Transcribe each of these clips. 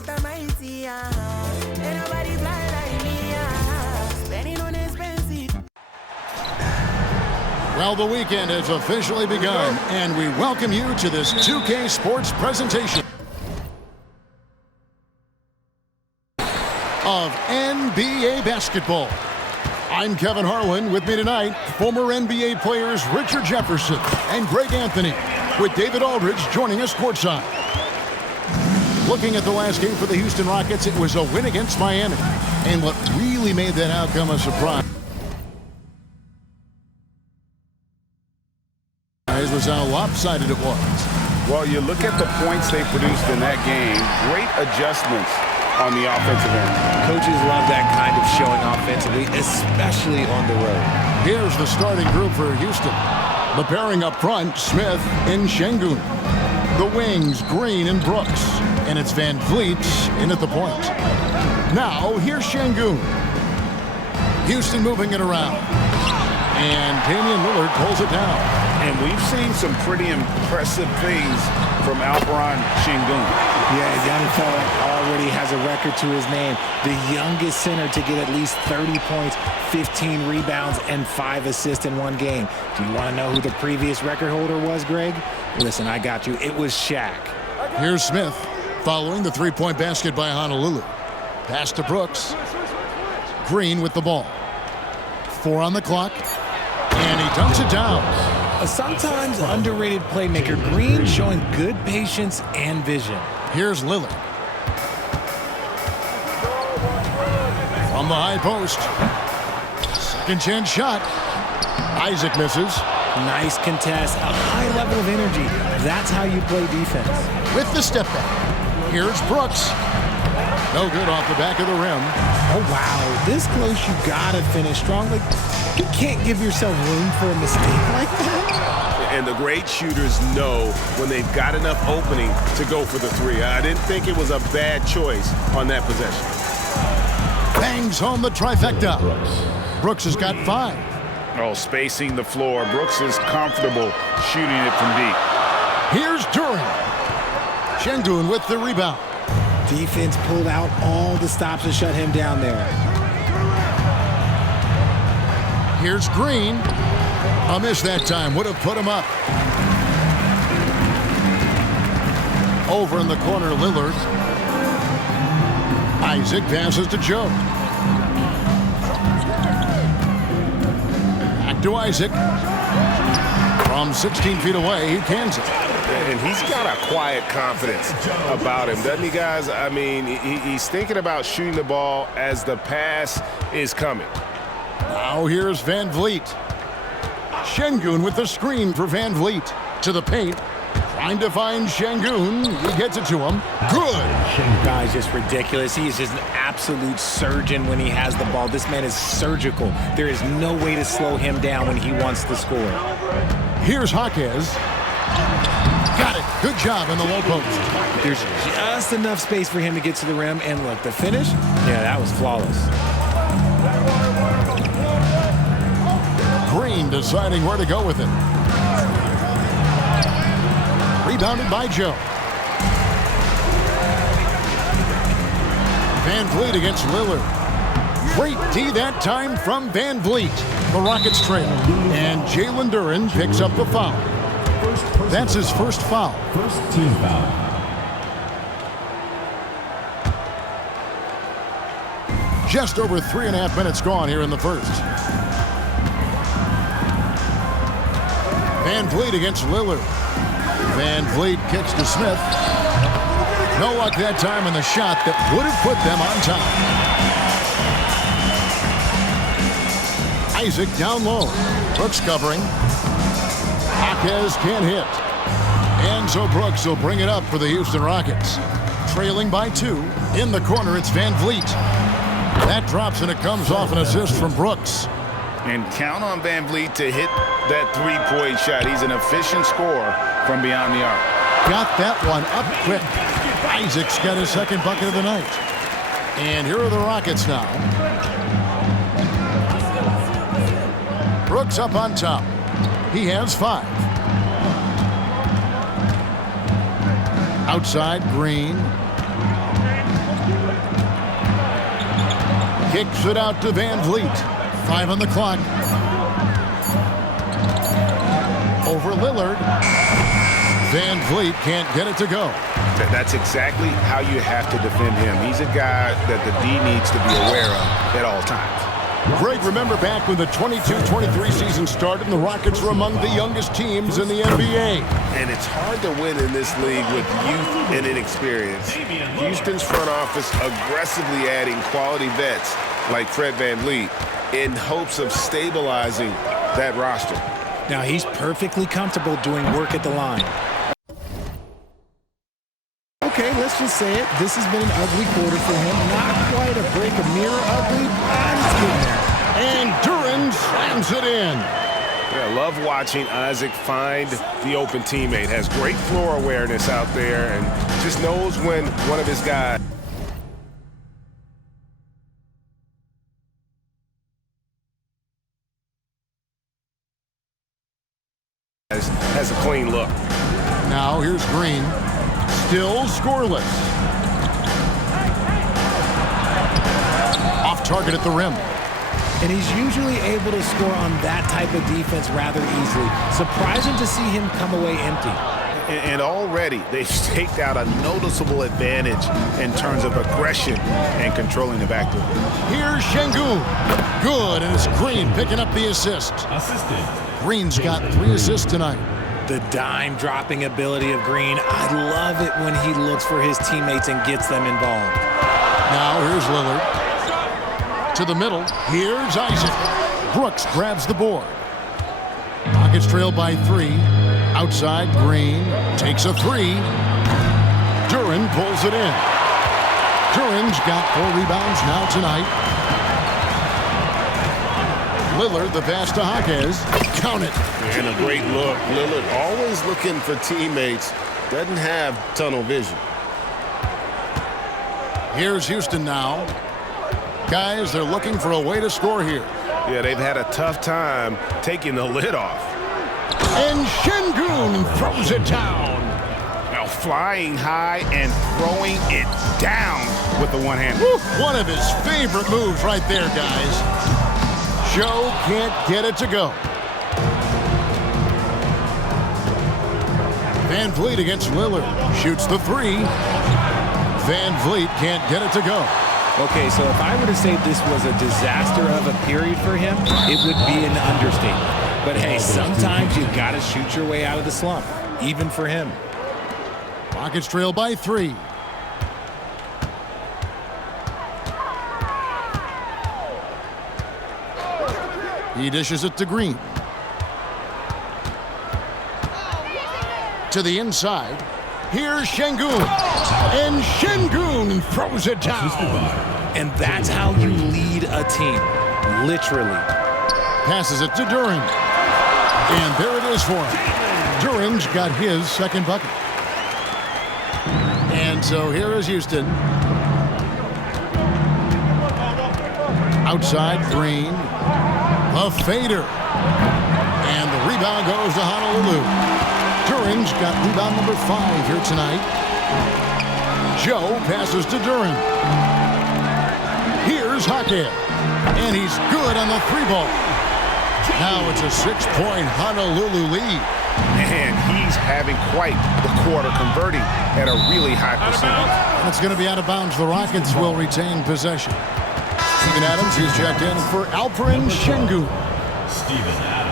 but I'm mighty. Ain't nobody fly like me. Spending on expensive. Well, the weekend has officially begun, and we welcome you to this 2K Sports presentation of NBA basketball. I'm Kevin Harlan. With me tonight, former NBA players Richard Jefferson and Greg Anthony, with David Aldridge joining us courtside. Looking at the last game for the Houston Rockets, it was a win against Miami. And what really made that outcome a surprise was how lopsided it was. Well, you look at the points they produced in that game, great adjustments on the offensive end. Coaches love that kind of showing offensively, especially on the road. Here's the starting group for Houston. The pairing up front, Smith and Şengün. The wings, Green and Brooks. And it's Van Vliet in at the point. Now, here's Şengün. Houston moving it around. And Damian Lillard pulls it down. And we've seen some pretty impressive things from Alperen Şengün. Yeah, young fella already has a record to his name. The youngest center to get at least 30 points, 15 rebounds, and 5 assists in one game. Do you want to know who the previous record holder was, Greg? Listen, I got you. It was Shaq. Here's Smith following the three-point basket by Honolulu. Pass to Brooks. Green with the ball. 4 on the clock. And he dunks it down. A sometimes underrated playmaker, Green showing good patience and vision. Here's Lillard. From the high post. Second chance shot. Isaac misses. Nice contest, a high level of energy. That's how you play defense. With the step back. Here's Brooks. No good off the back of the rim. Oh, wow. This close, you gotta finish strong. Like, you can't give yourself room for a mistake like that. And the great shooters know when they've got enough opening to go for the three. I didn't think it was a bad choice on that possession. Bangs home the trifecta. Brooks has got 5. Oh, spacing the floor. Brooks is comfortable shooting it from deep. Here's Duran. Şengün with the rebound. Defense pulled out all the stops to shut him down there. Here's Green. A miss that time. Would have put him up. Over in the corner, Lillard. Isaac passes to Joe. Back to Isaac. From 16 feet away, he cans it. And he's got a quiet confidence about him, doesn't he, guys? I mean, he's thinking about shooting the ball as the pass is coming. Now here's Van Vliet. Şengün with the screen for Van Vliet. To the paint. Trying to find Şengün. He gets it to him. Good. Guy's just ridiculous. He is just an absolute surgeon when he has the ball. This man is surgical. There is no way to slow him down when he wants to score. Here's Jaquez. Got it. Good job in the low post. There's just enough space for him to get to the rim. And look, the finish, yeah, that was flawless. Green deciding where to go with it. Rebounded by Joe. Van Vliet against Lillard. Great D that time from Van Vliet. The Rockets trail. And Jalen Duran picks up the foul. That's his first foul. First team foul. Just over 3.5 minutes gone here in the first. Van Vliet against Lillard. Van Vliet kicks to Smith. No luck that time in the shot that would have put them on top. Isaac down low. Brooks covering. Jaquez can't hit. And so Brooks will bring it up for the Houston Rockets. Trailing by 2. In the corner, it's Van Vliet. That drops and it comes off an assist from Brooks. And count on Van Vliet to hit that three-point shot. He's an efficient scorer from beyond the arc. Got that one up quick. Isaac's got his second bucket of the night. And here are the Rockets now. Brooks up on top. He has 5. Outside, Green. Kicks it out to Van Vliet. 5 on the clock. Over Lillard. Van Vliet can't get it to go. That's exactly how you have to defend him. He's a guy that the D needs to be aware of at all times. Greg, remember back when the 22-23 season started and the Rockets were among the youngest teams in the NBA. And it's hard to win in this league with youth and inexperience. Houston's front office aggressively adding quality vets like Fred VanVleet in hopes of stabilizing that roster. Now he's perfectly comfortable doing work at the line. Okay, let's just say it. This has been an ugly quarter for him. Not quite a break a mirror ugly, but it's getting there. And Duren slams it in. Yeah, love watching Isaac find the open teammate. Has great floor awareness out there and just knows when one of his guys has a clean look. Now here's Green. Still scoreless. Off target at the rim. And he's usually able to score on that type of defense rather easily. Surprising to see him come away empty. And already they've staked out a noticeable advantage in terms of aggression and controlling the backcourt. Here's Şengün. Good, and it's Green picking up the assist. Green's got 3 assists tonight. The dime-dropping ability of Green. I love it when he looks for his teammates and gets them involved. Now here's Lillard. To the middle. Here's Isaac. Brooks grabs the board. Rockets trail by 3. Outside, Green takes a 3. Duren pulls it in. Duren's got 4 rebounds now tonight. Lillard, the pass to Jaquez. Count it. And a great look. Lillard always looking for teammates. Doesn't have tunnel vision. Here's Houston now. Guys, they're looking for a way to score here. Yeah, they've had a tough time taking the lid off. And Şengün throws it down. Now flying high and throwing it down with the one-hand. One of his favorite moves right there, guys. Joe can't get it to go. Van Vliet against Lillard. Shoots the 3. Van Vliet can't get it to go. Okay, so if I were to say this was a disaster of a period for him, it would be an understatement. But hey, sometimes you got to shoot your way out of the slump, even for him. Rockets trail by 3. He dishes it to Green. To the inside. Here's Şengün. And Şengün throws it down. And that's how you lead a team. Literally. Passes it to Duren. And there it is for him. Duren's got his second bucket. And so here is Houston. Outside, Green. A fader. And the rebound goes to Honolulu. Duren's got rebound number 5 here tonight. Joe passes to Duren. Here's Jaquez. And he's good on the 3-ball. Now it's a 6-point Honolulu lead. And he's having quite the quarter, converting at a really high percentage. And it's going to be out of bounds. The Rockets will retain possession. Steven Adams, he's checked in for Alperen Şengün. Steven Adams.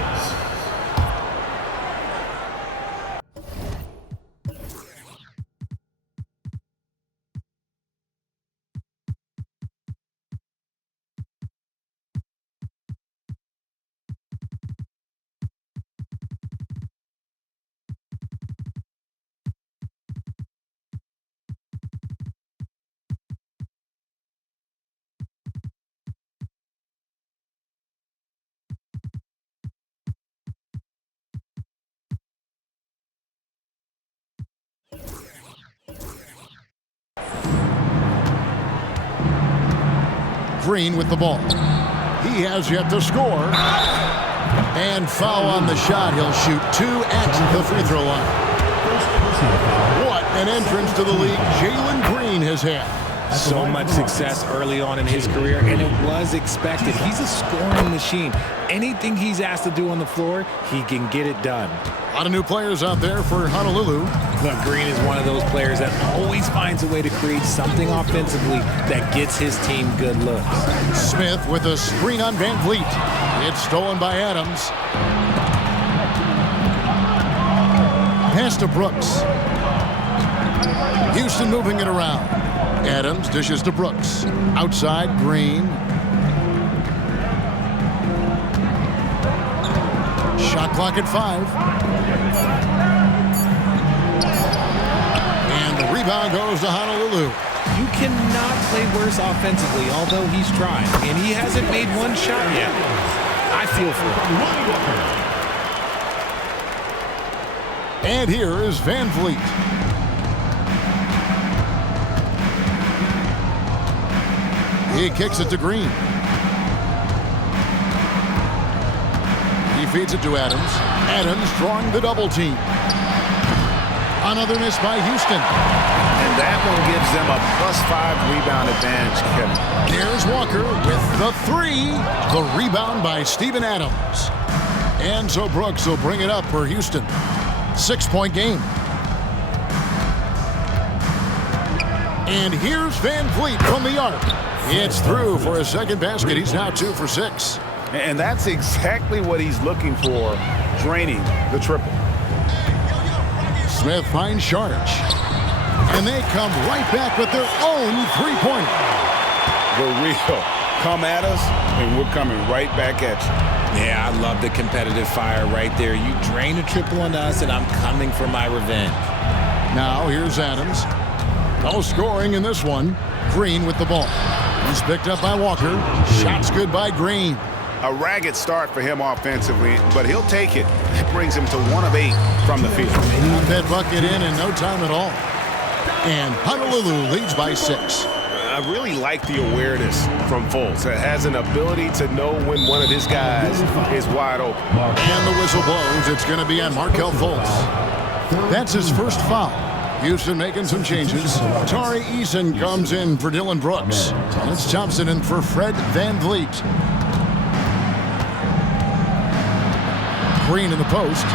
Green with the ball. He has yet to score. And foul on the shot. He'll shoot 2 at the free throw line. What an entrance to the league Jalen Green has had. So much success early on in his career, and it was expected. He's a scoring machine. Anything he's asked to do on the floor, he can get it done. A lot of new players out there for Honolulu. Look, Green is one of those players that always finds a way to create something offensively that gets his team good looks. Smith with a screen on Van Vliet. It's stolen by Adams. Pass to Brooks. Houston moving it around. Adams dishes to Brooks. Outside, Green. Shot clock at 5. And the rebound goes to Honolulu. You cannot play worse offensively, although he's trying. And he hasn't made one shot yet. I feel for him. And here is Van Vliet. He kicks it to Green. He feeds it to Adams. Adams drawing the double team. Another miss by Houston. And that one gives them a +5 rebound advantage, Kevin. Here's Walker with the 3. The rebound by Steven Adams. And so Brooks will bring it up for Houston. 6-point game. And here's Van Vliet from the arc. It's through for a second basket. He's now 2 for 6. And that's exactly what he's looking for, draining the triple. Smith finds Sharge. And they come right back with their own three-pointer. The real come at us, and we're coming right back at you. Yeah, I love the competitive fire right there. You drain a triple on us, and I'm coming for my revenge. Now here's Adams. No scoring in this one. Green with the ball. He's picked up by Walker. Shots good by Green. A ragged start for him offensively, but he'll take it. It brings him to 1 of 8 from the field. Got that bucket in no time at all. And Honolulu leads by 6. I really like the awareness from Fultz. It has an ability to know when one of his guys is wide open. And the whistle blows. It's going to be on Markelle Fultz. That's his first foul. Houston making some changes. Tari Eason comes in for Dylan Brooks. It's Thompson in for Fred Van Vliet. Green in the post.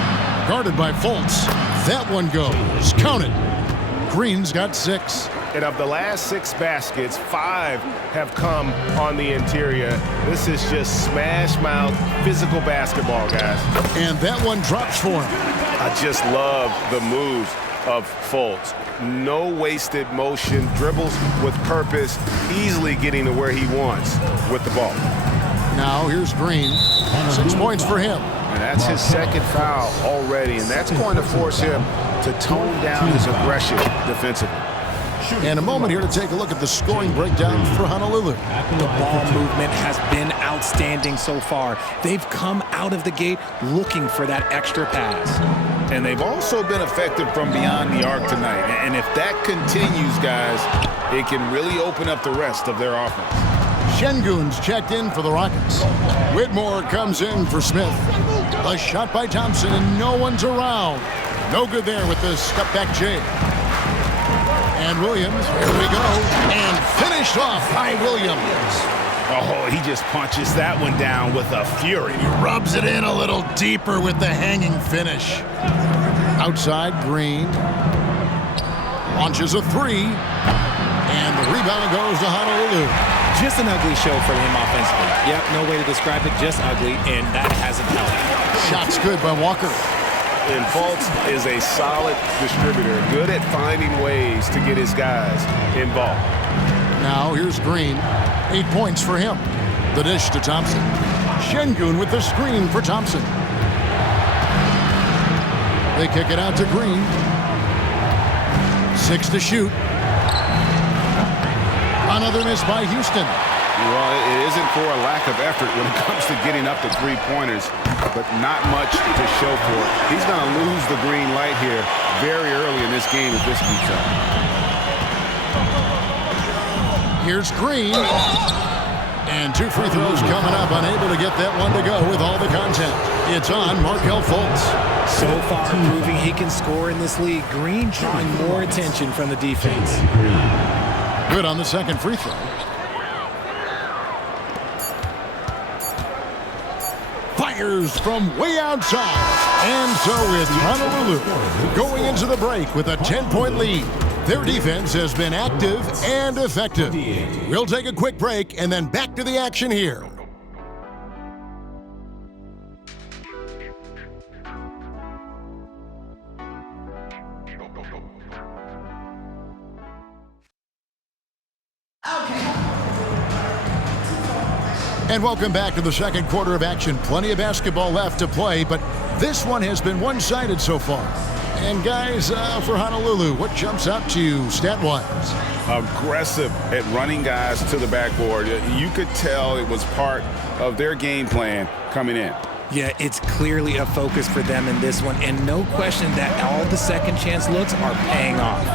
Guarded by Fultz. That one goes. Count it. Green's got 6. And of the last 6 baskets, 5 have come on the interior. This is just smash mouth physical basketball, guys. And that one drops for him. I just love the moves of Fultz. No wasted motion, dribbles with purpose, easily getting to where he wants with the ball. Now here's Green. 6 points for him. And that's his second foul already, and that's going to force him to tone down his aggression defensively. And a moment here to take a look at the scoring breakdown for Honolulu. The ball movement has been outstanding so far. They've come out of the gate looking for that extra pass. And they've also been effective from beyond the arc tonight. And if that continues, guys, it can really open up the rest of their offense. Şengün's checked in for the Rockets. Whitmore comes in for Smith. A shot by Thompson, and no one's around. No good there with the step-back J. And Williams, here we go, and finished off by Williams. Oh, he just punches that one down with a fury. He rubs it in a little deeper with the hanging finish. Outside, Green. Launches a 3. And the rebound goes to Honolulu. Just an ugly show for him offensively. Yep, no way to describe it, just ugly, and that hasn't helped. Shots good by Walker. And Fultz is a solid distributor, good at finding ways to get his guys involved. Now here's Green. 8 points for him. The dish to Thompson. Şengün with the screen for Thompson. They kick it out to Green. 6 to shoot. Another miss by Houston. Well, it isn't for a lack of effort when it comes to getting up to three-pointers, but not much to show for it. He's going to lose the green light here very early in this game if this keeps up. Here's Green. And 2 free throws coming up. Unable to get that one to go with all the content. It's on Markelle Fultz. So far proving he can score in this league. Green drawing more attention from the defense. Good on the second free throw. Fires from way outside. And so it's Honolulu going into the break with a 10-point lead. Their defense has been active and effective. We'll take a quick break and then back to the action here. And welcome back to the second quarter of action. Plenty of basketball left to play, but this one has been one-sided so far. And guys, for Honolulu, what jumps out to you stat-wise? Aggressive at running guys to the backboard. You could tell it was part of their game plan coming in. Yeah, it's clearly a focus for them in this one, and no question that all the second chance looks are paying off.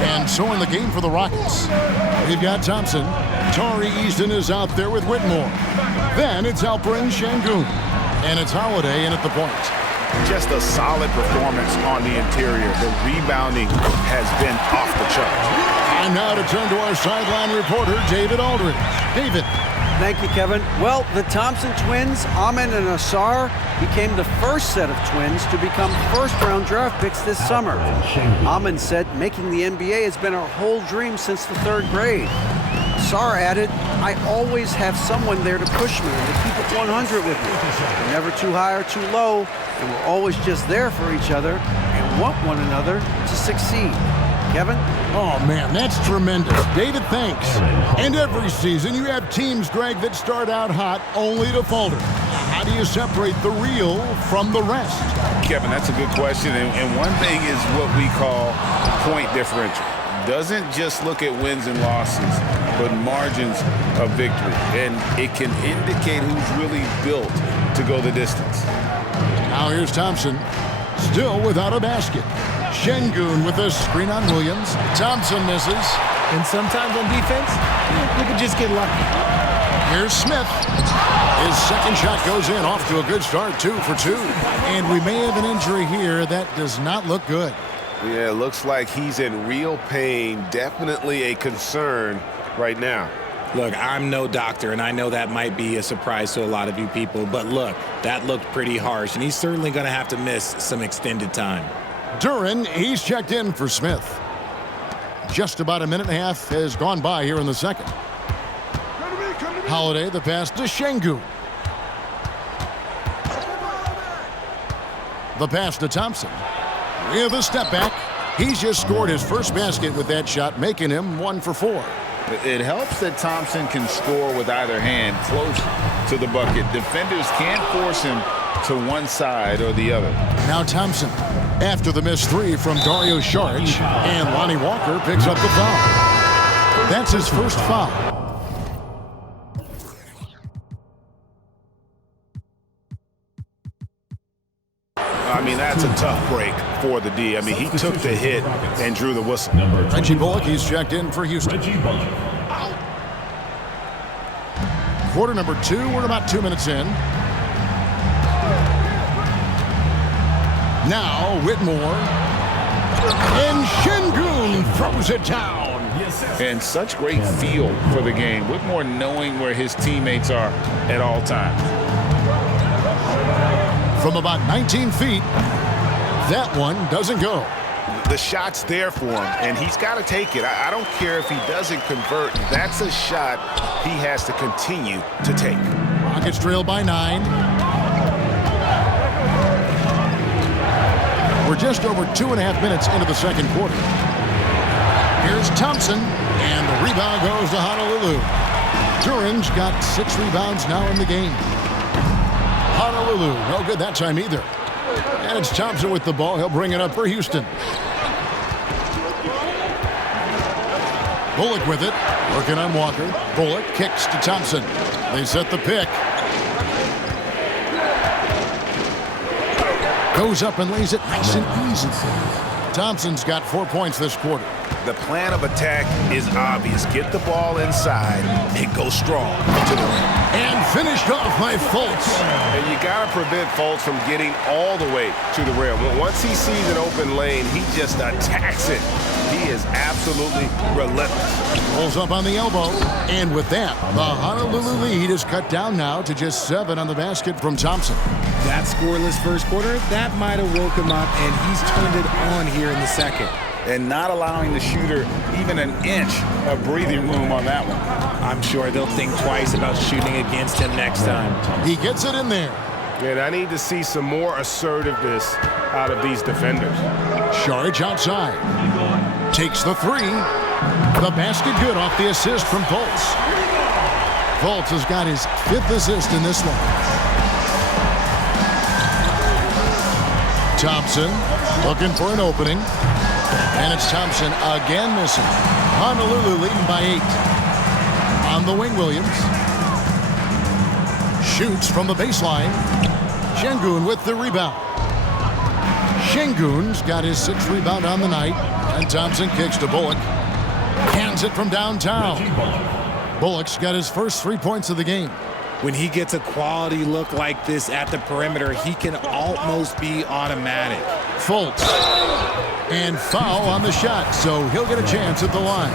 And so in the game for the Rockets, we've got Thompson. Tari Easton is out there with Whitmore. Then it's Alperen Şengün. And it's Holiday in at the point. Just a solid performance on the interior. The rebounding has been off the charts. And now to turn to our sideline reporter, David Aldridge. David. Thank you, Kevin. Well, the Thompson twins, Amin and Asar, became the first set of twins to become first-round draft picks this summer. Amin said making the NBA has been our whole dream since the third grade. Asar added, I always have someone there to push me and to keep it 100 with me. We're never too high or too low, and we're always just there for each other and want one another to succeed. Kevin? Oh, man, that's tremendous. David, thanks. And every season you have teams, Greg, that start out hot only to falter. How do you separate the real from the rest? Kevin, that's a good question. And one thing is what we call point differential. Doesn't just look at wins and losses, but margins of victory. And it can indicate who's really built to go the distance. Now here's Thompson, still without a basket. Şengün with a screen on Williams. Thompson misses. And sometimes on defense, we could just get lucky. Here's Smith. His second shot goes in, off to a good start, 2 for 2. And we may have an injury here that does not look good. Yeah, it looks like he's in real pain. Definitely a concern right now. Look, I'm no doctor, and I know that might be a surprise to a lot of you people, but look, that looked pretty harsh, and he's certainly going to have to miss some extended time. Duren, he's checked in for Smith. Just about a minute and a half has gone by here in the second. Holiday, the pass to Şengün. The pass to Thompson. With a step back, he's just scored his first basket with that shot, making him 1 for 4. It helps that Thompson can score with either hand close to the bucket. Defenders can't force him to one side or the other. Now Thompson, after the missed 3 from Dario Saric, and Lonnie Walker picks up the foul. That's his first foul. I mean, that's a tough break for the D. I mean, he took the hit and drew the whistle. Reggie Bullock, he's checked in for Houston. Quarter number 2, we're about 2 minutes in. Now Whitmore. And Şengün throws it down. And such great feel for the game. Whitmore knowing where his teammates are at all times. From about 19 feet, that one doesn't go. The shot's there for him, and he's got to take it. I don't care if he doesn't convert. That's a shot he has to continue to take. Rockets trail by 9. We're just over 2.5 minutes into the second quarter. Here's Thompson, and the rebound goes to Honolulu. Duren's got 6 rebounds now in the game. Honolulu, no good that time either. And it's Thompson with the ball. He'll bring it up for Houston. Bullock with it, working on Walker. Bullock kicks to Thompson. They set the pick. Goes up and lays it nice and easy. Thompson's got 4 points this quarter. The plan of attack is obvious. Get the ball inside and go strong to the rim. And finished off by Fultz. And you got to prevent Fultz from getting all the way to the rim. Once he sees an open lane, he just attacks it He is absolutely relentless. Pulls up on the elbow. And with that, the Honolulu lead is cut down now to just 7 on the basket from Thompson. That scoreless first quarter, that might have woke him up, and he's turned it on here in the second. And not allowing the shooter even an inch of breathing room on that one. I'm sure they'll think twice about shooting against him next time. He gets it in there. And I need to see some more assertiveness out of these defenders. Saric outside. Takes the three. The basket good off the assist from Fultz. Fultz has got his 5th assist in this one. Thompson looking for an opening. And it's Thompson again missing. Honolulu leading by 8. On the wing, Williams. Shoots from the baseline. Şengün with the rebound. Şengün's got his 6th rebound on the night. And Thompson kicks to Bullock. Cans it from downtown. Bullock's got his first 3 points of the game. When he gets a quality look like this at the perimeter, he can almost be automatic. Fultz. And foul on the shot, so he'll get a chance at the line.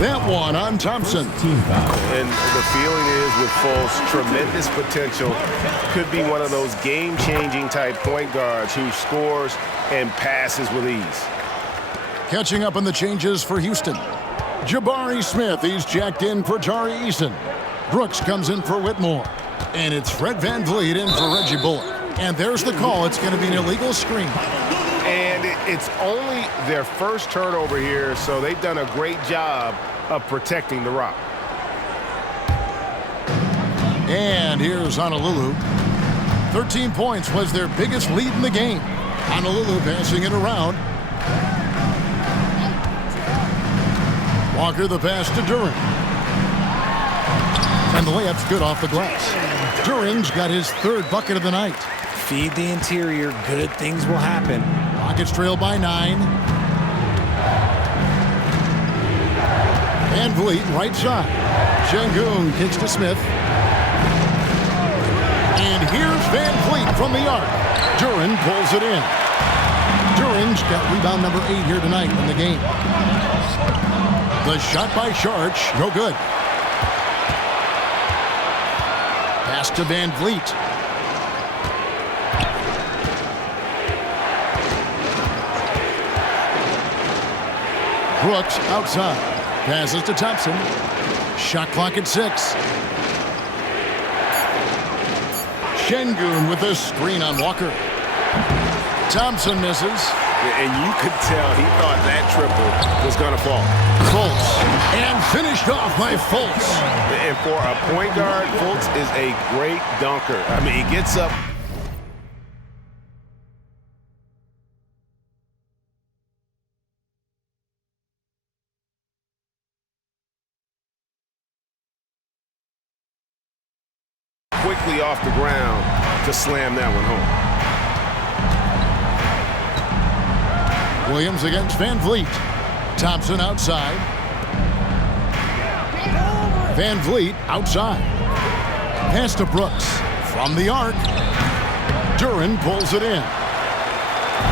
That one on Thompson. And the feeling is with Fultz, tremendous potential. Could be one of those game-changing type point guards who scores and passes with ease. Catching up on the changes for Houston. Jabari Smith, he's jacked in for Tari Eason. Brooks comes in for Whitmore. And it's Fred VanVleet in for Reggie Bullock. And there's the call. It's going to be an illegal screen. And it's only their first turnover here, so they've done a great job of protecting the rock. And here's Honolulu. 13 points was their biggest lead in the game. Honolulu passing it around. Walker the pass to Duren. And the layup's good off the glass. Duren's got his 3rd bucket of the night. Feed the interior, good things will happen. Rockets trail by 9. VanVleet right side. Şengün kicks to Smith. And here's VanVleet from the arc. Duren pulls it in. Duren's got rebound number 8 here tonight in the game. The shot by Saric, no good. Pass to VanVleet. Brooks outside. Passes to Thompson. Shot clock at 6. Şengün with the screen on Walker. Thompson misses. And you could tell he thought that triple was going to fall. Fultz. And finished off by Fultz. And for a point guard, Fultz is a great dunker. I mean, he gets up. Quickly off the ground to slam that one home. Williams against VanVleet. Thompson outside. VanVleet outside. Pass to Brooks. From the arc. Duren pulls it in.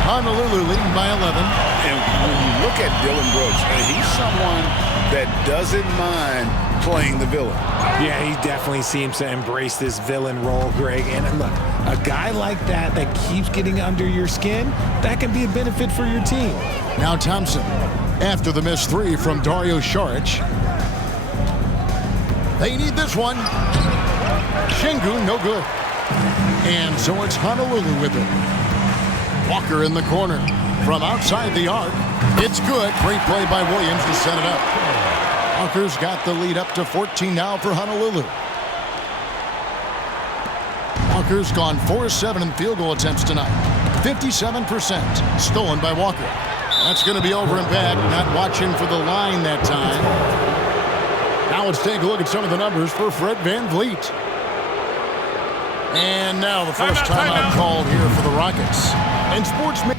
Honolulu leading by 11. And when you look at Dylan Brooks, he's someone that doesn't mind playing the villain. Yeah, he definitely seems to embrace this villain role, Greg. And look, a guy like that keeps getting under your skin, that can be a benefit for your team. Now Thompson, after the missed 3 from Dario Saric. They need this one. Şengün, no good. And so it's Honolulu with it. Walker in the corner. From outside the arc. It's good. Great play by Williams to set it up. Walker's got the lead up to 14 now for Honolulu. Walker's gone 4-7 in field goal attempts tonight. 57% stolen by Walker. That's going to be over and back. Not watching for the line that time. Now let's take a look at some of the numbers for Fred VanVleet. And now the first timeout called here for the Rockets. And sportsman.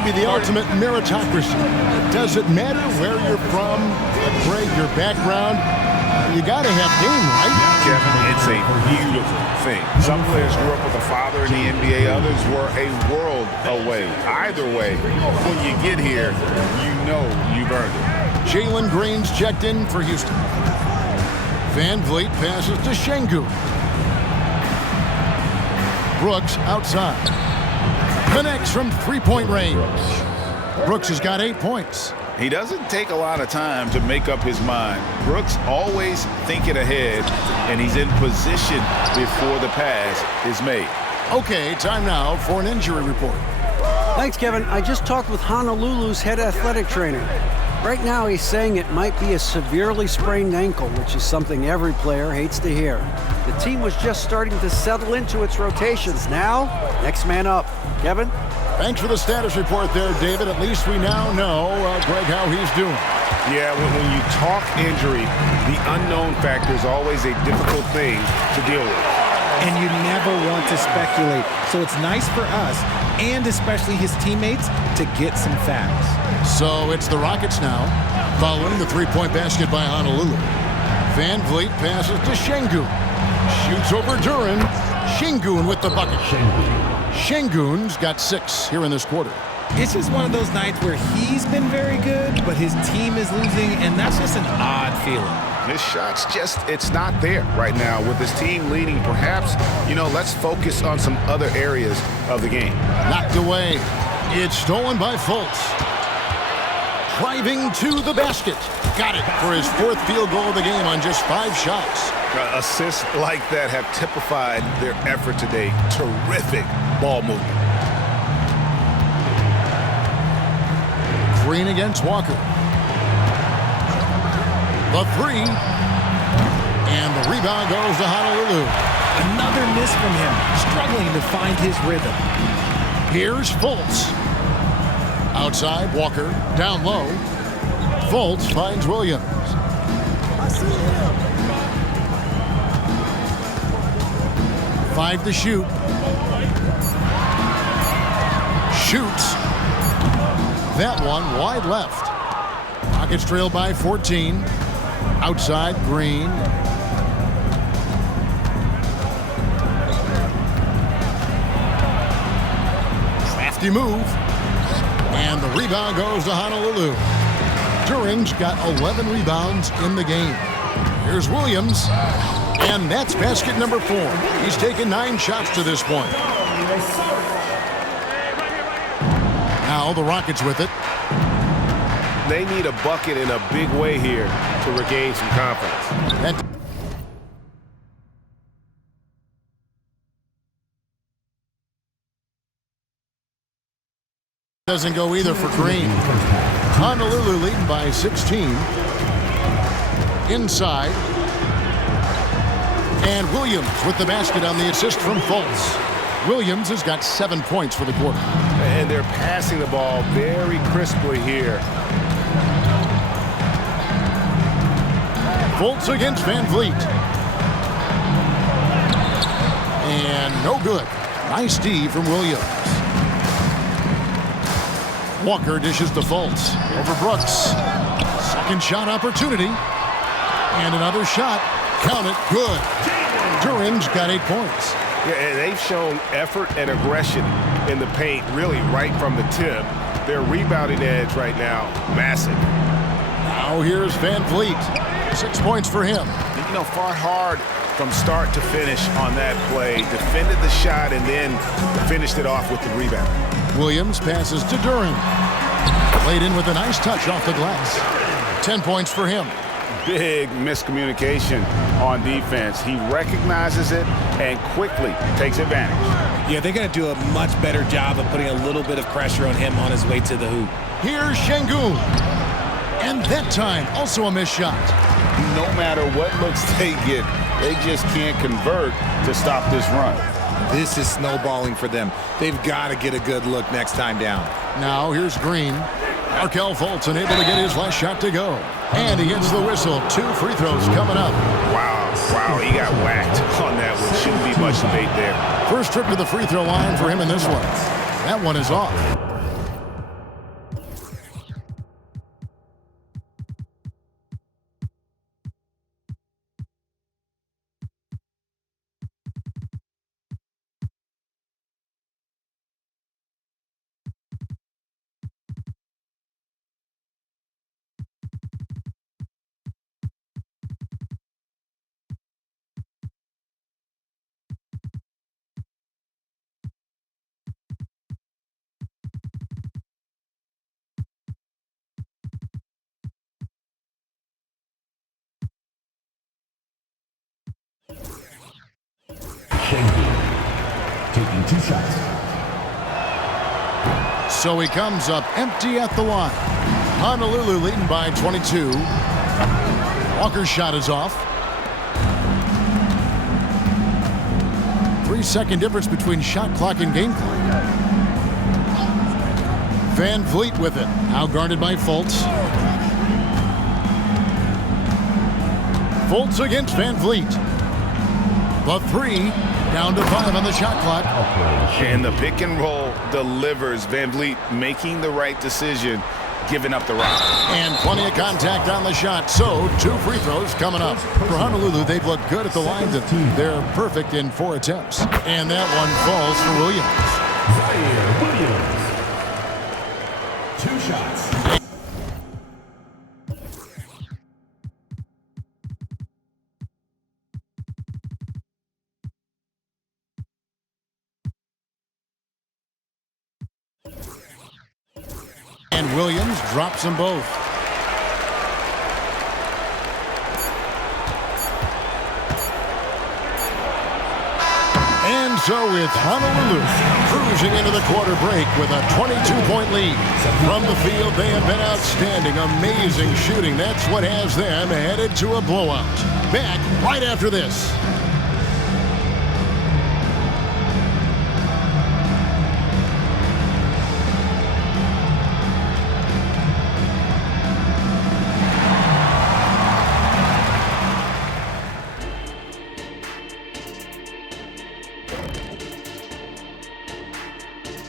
Maybe the ultimate meritocracy. Does it matter where you're from, Greg, your background? You got to have game, right? Kevin, it's a beautiful thing. Some players grew up with a father in the NBA. Others were a world away. Either way, when you get here, you know you've earned it. Jalen Green's checked in for Houston. Van Vliet passes to Şengün. Brooks outside. Connects from three-point range. Brooks has got 8 points. He doesn't take a lot of time to make up his mind. Brooks always thinking ahead, and he's in position before the pass is made. Okay, time now for an injury report. Thanks, Kevin. I just talked with Honolulu's head athletic trainer. Right now, he's saying it might be a severely sprained ankle, which is something every player hates to hear. The team was just starting to settle into its rotations. Now, next man up. Kevin? Thanks for the status report there, David. At least we now know, Greg, how he's doing. Yeah, when you talk injury, the unknown factor is always a difficult thing to deal with. And you never want to speculate. So it's nice for us, and especially his teammates, to get some facts. So it's the Rockets now, following the three-point basket by Honolulu. Van Vliet passes to Şengün. Shoots over Duren. Şengün with the bucket. Şengün's got 6 here in this quarter. It's just one of those nights where he's been very good, but his team is losing, and that's just an odd feeling. His shot's it's not there right now. With his team leading, perhaps, let's focus on some other areas of the game. Knocked away. It's stolen by Fultz. Driving to the basket. Got it for his 4th field goal of the game on just 5 shots. Assists like that have typified their effort today. Terrific ball movement. Green against Walker. The 3. And the rebound goes to Honolulu. Another miss from him, struggling to find his rhythm. Here's Fultz. Outside, Walker, down low. Fultz finds Williams. I see him. 5 to shoot. Shoots. That one wide left. Rockets trail by 14. Outside, Green. Crafty move. And the rebound goes to Honolulu. Duren's got 11 rebounds in the game. Here's Williams. And that's basket number 4. He's taken 9 shots to this point. Now the Rockets with it. They need a bucket in a big way here to regain some confidence. That doesn't go either for Green. Honolulu leading by 16. Inside. And Williams with the basket on the assist from Fultz. Williams has got 7 points for the quarter. And they're passing the ball very crisply here. Fultz against Van Vliet. And no good. Nice D from Williams. Walker dishes to Fultz. Over Brooks. Second shot opportunity. And another shot. Count it. Good. Duren's got 8 points. Yeah, and they've shown effort and aggression in the paint, really right from the tip. Their rebounding edge right now, massive. Now here's Van Vliet. 6 points for him. Fought hard from start to finish on that play. Defended the shot and then finished it off with the rebound. Williams passes to Duren. Laid in with a nice touch off the glass. 10 points for him. Big miscommunication on defense. He recognizes it and quickly takes advantage. Yeah, they're going to do a much better job of putting a little bit of pressure on him on his way to the hoop. Here's Şengün. And that time, also a missed shot. No matter what looks they get, they just can't convert to stop this run. This is snowballing for them. They've got to get a good look next time down. Now here's Green. Markelle Fultz unable to get his last shot to go. And he gets the whistle. 2 free throws coming up. Wow, he got whacked on that one. Shouldn't be much debate there. First trip to the free throw line for him in this one. That one is off. 2 shots. So he comes up empty at the line. Honolulu leading by 22. Walker's shot is off. 3-second difference between shot clock and game clock. Van Vliet with it. Now guarded by Fultz. Fultz against Van Vliet. The 3, down to 5 on the shot clock. And the pick and roll delivers. Van Vliet making the right decision, giving up the rock. And plenty of contact on the shot. So 2 free throws coming up. For Honolulu, they've looked good at the line. They're perfect in 4 attempts. And that one falls for Williams. 2 shots. And Williams drops them both. And so it's Honolulu cruising into the quarter break with a 22-point lead. From the field, they have been outstanding, amazing shooting. That's what has them headed to a blowout. Back right after this.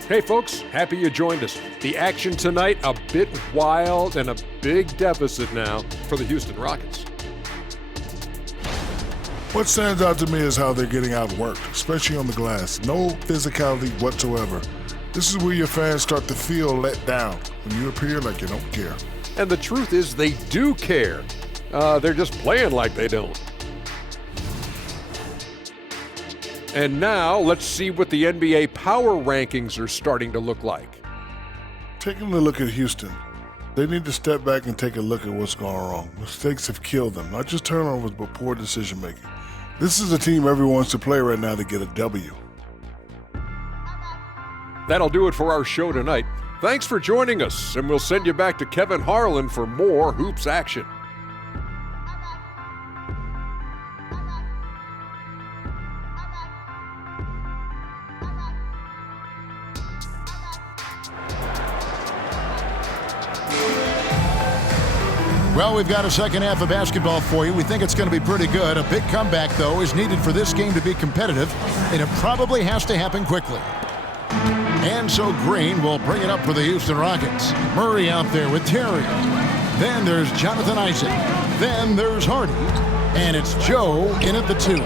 Hey folks, happy you joined us. The action tonight, a bit wild and a big deficit now for the Houston Rockets. What stands out to me is how they're getting outworked, especially on the glass. No physicality whatsoever. This is where your fans start to feel let down, when you appear like you don't care. And the truth is they do care. They're just playing like they don't. And now, let's see what the NBA power rankings are starting to look like. Taking a look at Houston, they need to step back and take a look at what's going wrong. Mistakes have killed them, not just turnovers, but poor decision-making. This is a team everyone wants to play right now to get a W. That'll do it for our show tonight. Thanks for joining us, and we'll send you back to Kevin Harlan for more hoops action. Well, we've got a second half of basketball for you. We think it's going to be pretty good. A big comeback, though, is needed for this game to be competitive, and it probably has to happen quickly. And so Green will bring it up for the Houston Rockets. Murray out there with Terry. Then there's Jonathan Isaac. Then there's Hardy. And it's Joe in at the 2.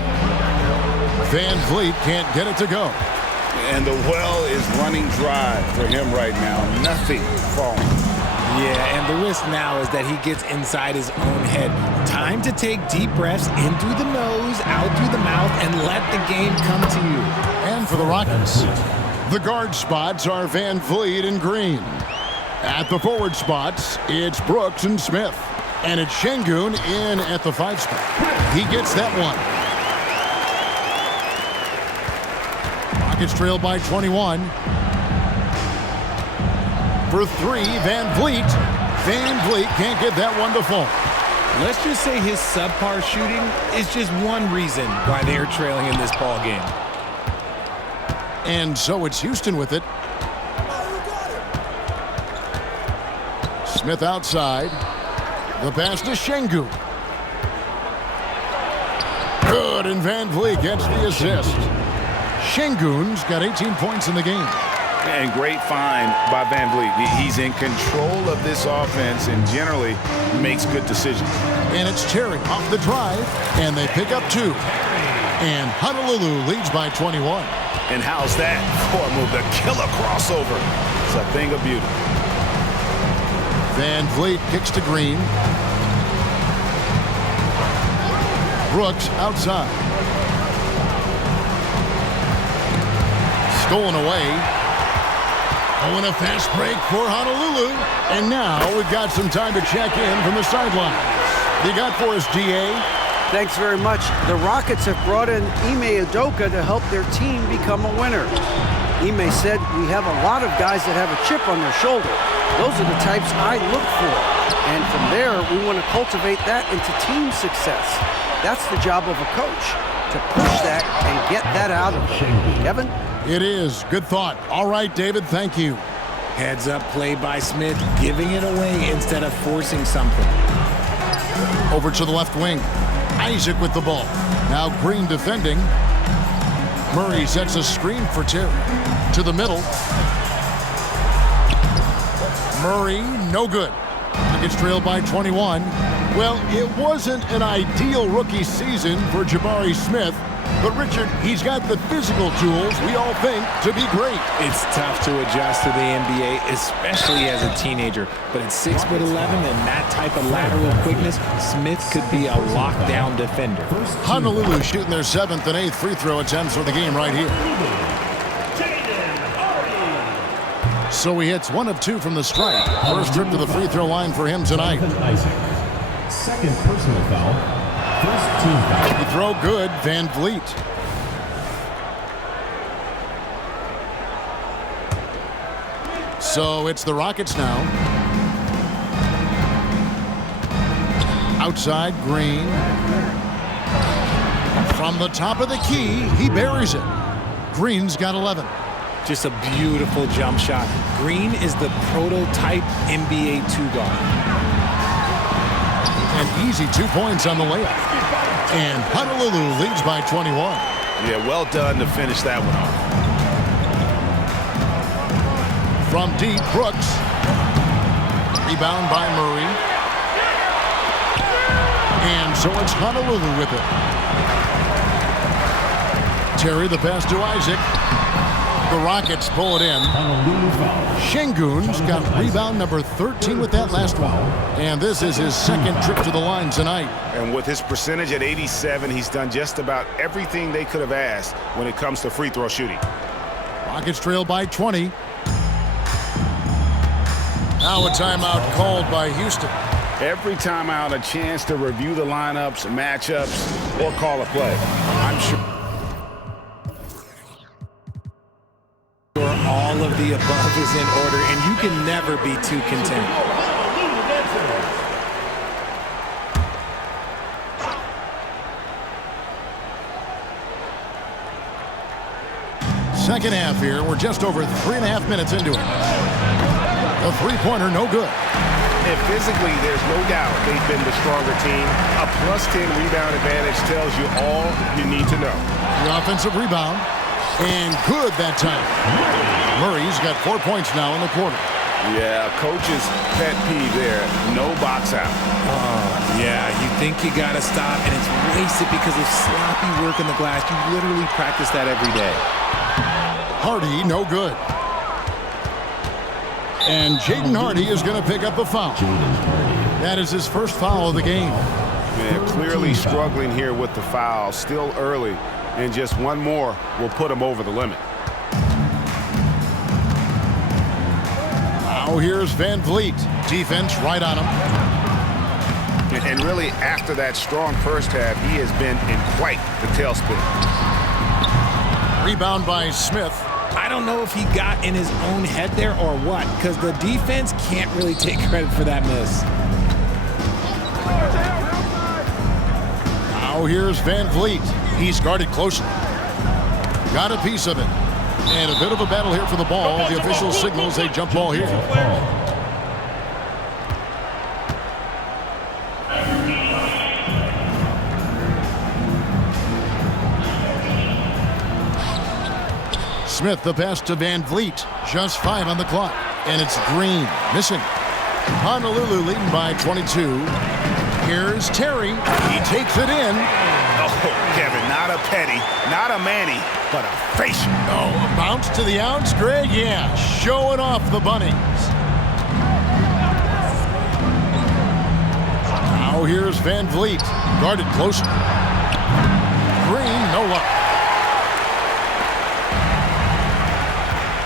Van Vliet can't get it to go. And the well is running dry for him right now. Nothing falling. Yeah, and the risk now is that he gets inside his own head. Time to take deep breaths in through the nose, out through the mouth, and let the game come to you. And for the Rockets, the guard spots are Van Vliet and Green. At the forward spots, it's Brooks and Smith. And it's Şengün in at the 5 spot. He gets that one. Rockets trail by 21. For 3, Van Vliet. Van Vliet can't get that one to fall. Let's just say his subpar shooting is just one reason why they're trailing in this ball game. And so it's Houston with it. Smith outside. The pass to Şengün. Good, and Van Vliet gets the assist. Şengün's got 18 points in the game. And great find by Van Vliet. He's in control of this offense and generally makes good decisions. And it's Terry off the drive, and they pick up 2. And Honolulu leads by 21. And how's that for a move? The killer crossover. It's a thing of beauty. Van Vliet kicks to Green. Brooks outside. Stolen away. Oh, and a fast break for Honolulu. And now we've got some time to check in from the sidelines. You got for us, DA? Thanks very much. The Rockets have brought in Ime Udoka to help their team become a winner. Ime said, "We have a lot of guys that have a chip on their shoulder. Those are the types I look for. And from there, we want to cultivate that into team success. That's the job of a coach, to push that and get that out of them." Kevin? It is. Good thought. All right, David, thank you. Heads up play by Smith, giving it away instead of forcing something. Over to the left wing. Isaac with the ball. Now Green defending. Murray sets a screen for Terry. To the middle. Murray, no good. Rockets trailed by 21. Well, it wasn't an ideal rookie season for Jabari Smith, but Richard, he's got the physical tools we all think to be great. It's tough to adjust to the NBA, especially as a teenager. But at 6'11" and that type of lateral quickness, Smith could be a lockdown defender. Honolulu shooting their 7th and 8th free throw attempts for the game right here. So he hits 1 of 2 from the stripe. First trip to the free throw line for him tonight. Second personal foul. First team foul. The throw good, Van Vliet. So it's the Rockets now. Outside, Green. From the top of the key, he buries it. Green's got 11. Just a beautiful jump shot. Green is the prototype NBA 2-guard. An easy 2 points on the layup. And Honolulu leads by 21. Yeah, well done to finish that one off. From deep, Brooks. Rebound by Murray. And so it's Honolulu with it. Terry the pass to Isaac. The Rockets pull it in. Şengün's got rebound number 13 with that last one. And this is his second trip to the line tonight. And with his percentage at 87, he's done just about everything they could have asked when it comes to free throw shooting. Rockets trail by 20. Now a timeout called by Houston. Every timeout, a chance to review the lineups, matchups, or call a play. I'm sure all of the above is in order, and you can never be too content. Second half here. We're just over 3.5 minutes into it. The three-pointer, no good. And physically, there's no doubt they've been the stronger team. A +10 rebound advantage tells you all you need to know. The offensive rebound. And good that time. Murray's got 4 points now in the quarter. Yeah, coach's pet peeve there. No box out. Yeah, you think you got to stop, and it's wasted because of sloppy work in the glass. You literally practice that every day. Hardy, no good. And Jaden Hardy is going to pick up a foul. That is his first foul of the game. Man, clearly struggling here with the foul. Still early. And just one more will put him over the limit. Now here's Van Vliet. Defense right on him. And really, after that strong first half, he has been in quite the tailspin. Rebound by Smith. I don't know if he got in his own head there or what, because the defense can't really take credit for that miss. Now here's Van Vliet. He's guarded closely. Got a piece of it. And a bit of a battle here for the ball. The official signals a jump ball here. Smith, the pass to Van Vliet. Just 5 on the clock. And it's Green missing. Honolulu leading by 22. Here's Terry. He takes it in. Oh, Kevin, not a penny, not a Manny, but a facial. Oh, a bounce to the outs, Greg? Yeah, showing off the bunnies. Now here's Van Vliet. Guarded closely. Green, no luck.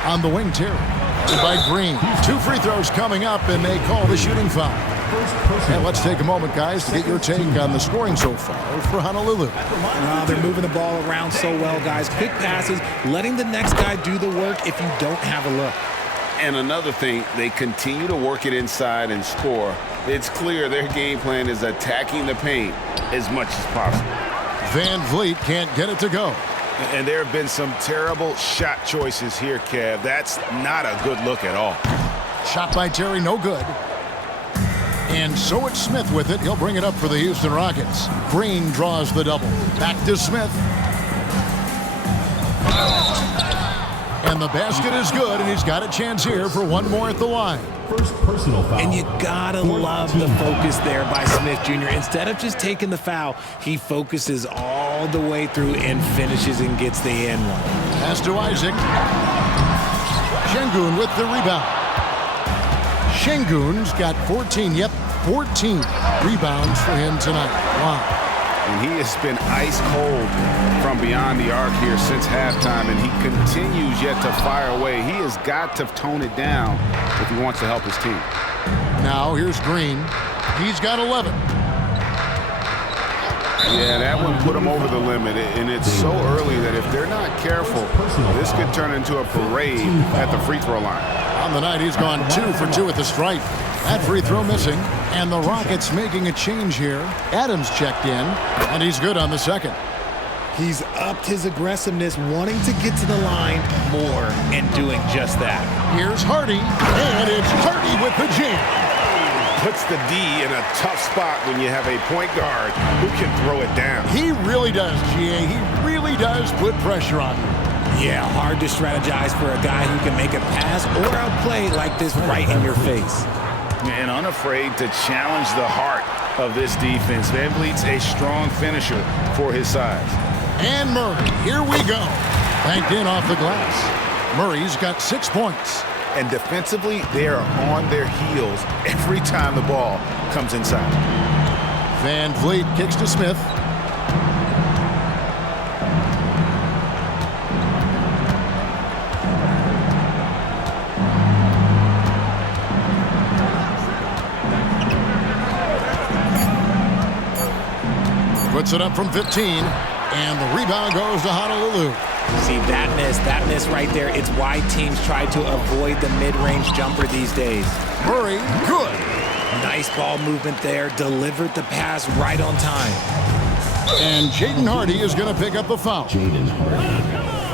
On the wing, Terry. by Green. 2 free throws coming up, and they call the shooting foul. And let's take a moment, guys, to get your take on the scoring so far for Honolulu. They're moving the ball around so well, guys. Quick passes, letting the next guy do the work if you don't have a look. And another thing, they continue to work it inside and score. It's clear their game plan is attacking the paint as much as possible. Van Vliet can't get it to go. And there have been some terrible shot choices here, Kev. That's not a good look at all. Shot by Terry, no good. And so it's Smith with it. He'll bring it up for the Houston Rockets. Green draws the double. Back to Smith. And the basket is good, and he's got a chance here for one more at the line. First personal foul. And you gotta love the focus there by Smith Jr. Instead of just taking the foul, he focuses all the way through and finishes and gets the and one. Pass to Isaac. Şengün with the rebound. Şengün's got 14 rebounds for him tonight. Wow. And he has been ice cold from beyond the arc here since halftime, and he continues yet to fire away. He has got to tone it down if he wants to help his team. Now here's Green. He's got 11. Yeah, that one put him over the limit, and it's so early that if they're not careful, this could turn into a parade at the free throw line. On the night, he's gone 2 for 2 at the stripe. That free throw missing, and the Rockets making a change here. Adams checked in, and he's good on the second. He's upped his aggressiveness, wanting to get to the line more and doing just that. Here's Hardy, and it's Hardy with the jam. Puts the D in a tough spot when you have a point guard who can throw it down. He really does, GA. He really does put pressure on him. Yeah, hard to strategize for a guy who can make a pass or outplay like this right in your face. And unafraid to challenge the heart of this defense. Van Vliet's a strong finisher for his size. And Murray, here we go. Banked in off the glass. Murray's got 6 points. And defensively, they are on their heels every time the ball comes inside. Van Vliet kicks to Smith. Puts it up from 15, and the rebound goes to Honolulu. See, that miss right there, it's why teams try to avoid the mid-range jumper these days. Murray, good. Nice ball movement there, delivered the pass right on time. And Jaden Hardy is going to pick up a foul.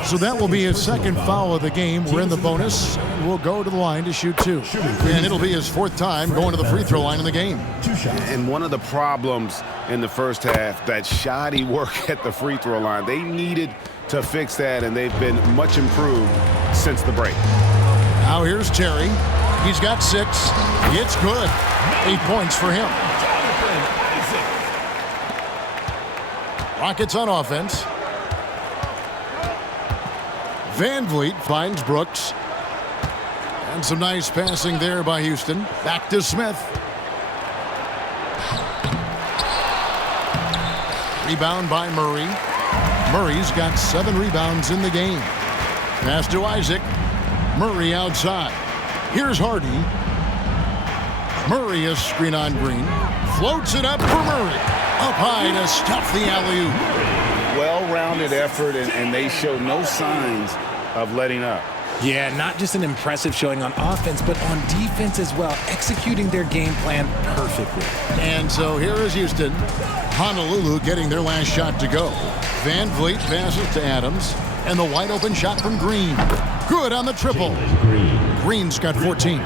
So that will be his second foul of the game. We're in the bonus. We'll go to the line to shoot 2. And it'll be his 4th time going to the free throw line in the game. And one of the problems in the first half, that shoddy work at the free throw line. They needed to fix that, and they've been much improved since the break. Now here's Terry. He's got 6. It's good. 8 points for him. Rockets on offense. Van Vliet finds Brooks. And some nice passing there by Houston. Back to Smith. Rebound by Murray. Murray's got 7 rebounds in the game. Pass to Isaac. Murray outside. Here's Hardy. Murray is screen on Green. Floats it up for Murray. Up high to stuff the alley-oop. Well-rounded effort, and they show no signs of letting up. Yeah, not just an impressive showing on offense, but on defense as well, executing their game plan perfectly. And so here is Houston. Honolulu getting their last shot to go. Van Vliet passes to Adams, and the wide-open shot from Green. Good on the triple. Green's got 14.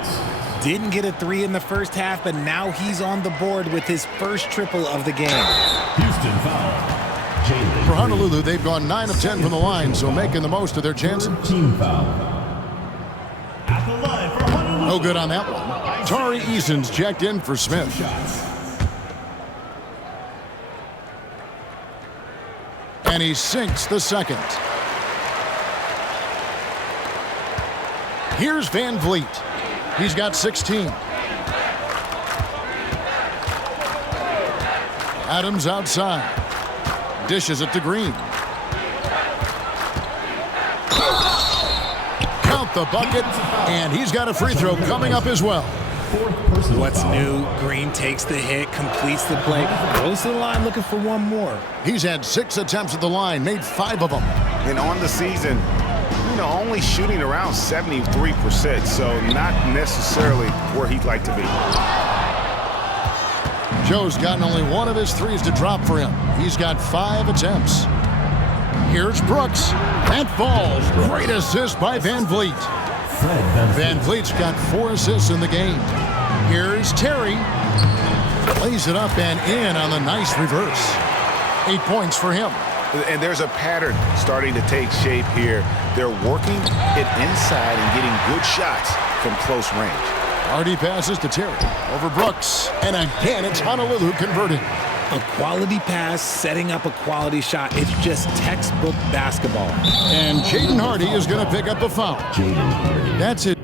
Didn't get a 3 in the first half, but now he's on the board with his first triple of the game. Houston foul. For Honolulu, they've gone 9 of 10 from the line, so making the most of their chances. Team foul. At the line for Honolulu. No good on that one. Tari Eason's checked in for Smith. And he sinks the second. Here's Van Vliet. He's got 16. Adams outside. Dishes it to Green. Count with the bucket, and he's got a free throw coming up as well. What's new? Green takes the hit, completes the play, goes to the line looking for one more. He's had 6 attempts at the line, made 5 of them. And on the season, only shooting around 73%, so not necessarily where he'd like to be. Joe's gotten only 1 of his threes to drop for him. He's got 5 attempts. Here's Brooks. That falls. Great assist by Van Vliet. Van Vliet's got 4 assists in the game. Here's Terry. Lays it up and in on the nice reverse. 8 points for him. And there's a pattern starting to take shape here. They're working it inside and getting good shots from close range. Hardy passes to Terry. Over Brooks. And again, it's Honolulu converting. A quality pass, setting up a quality shot. It's just textbook basketball. And Jaden Hardy is going to pick up the foul. That's it.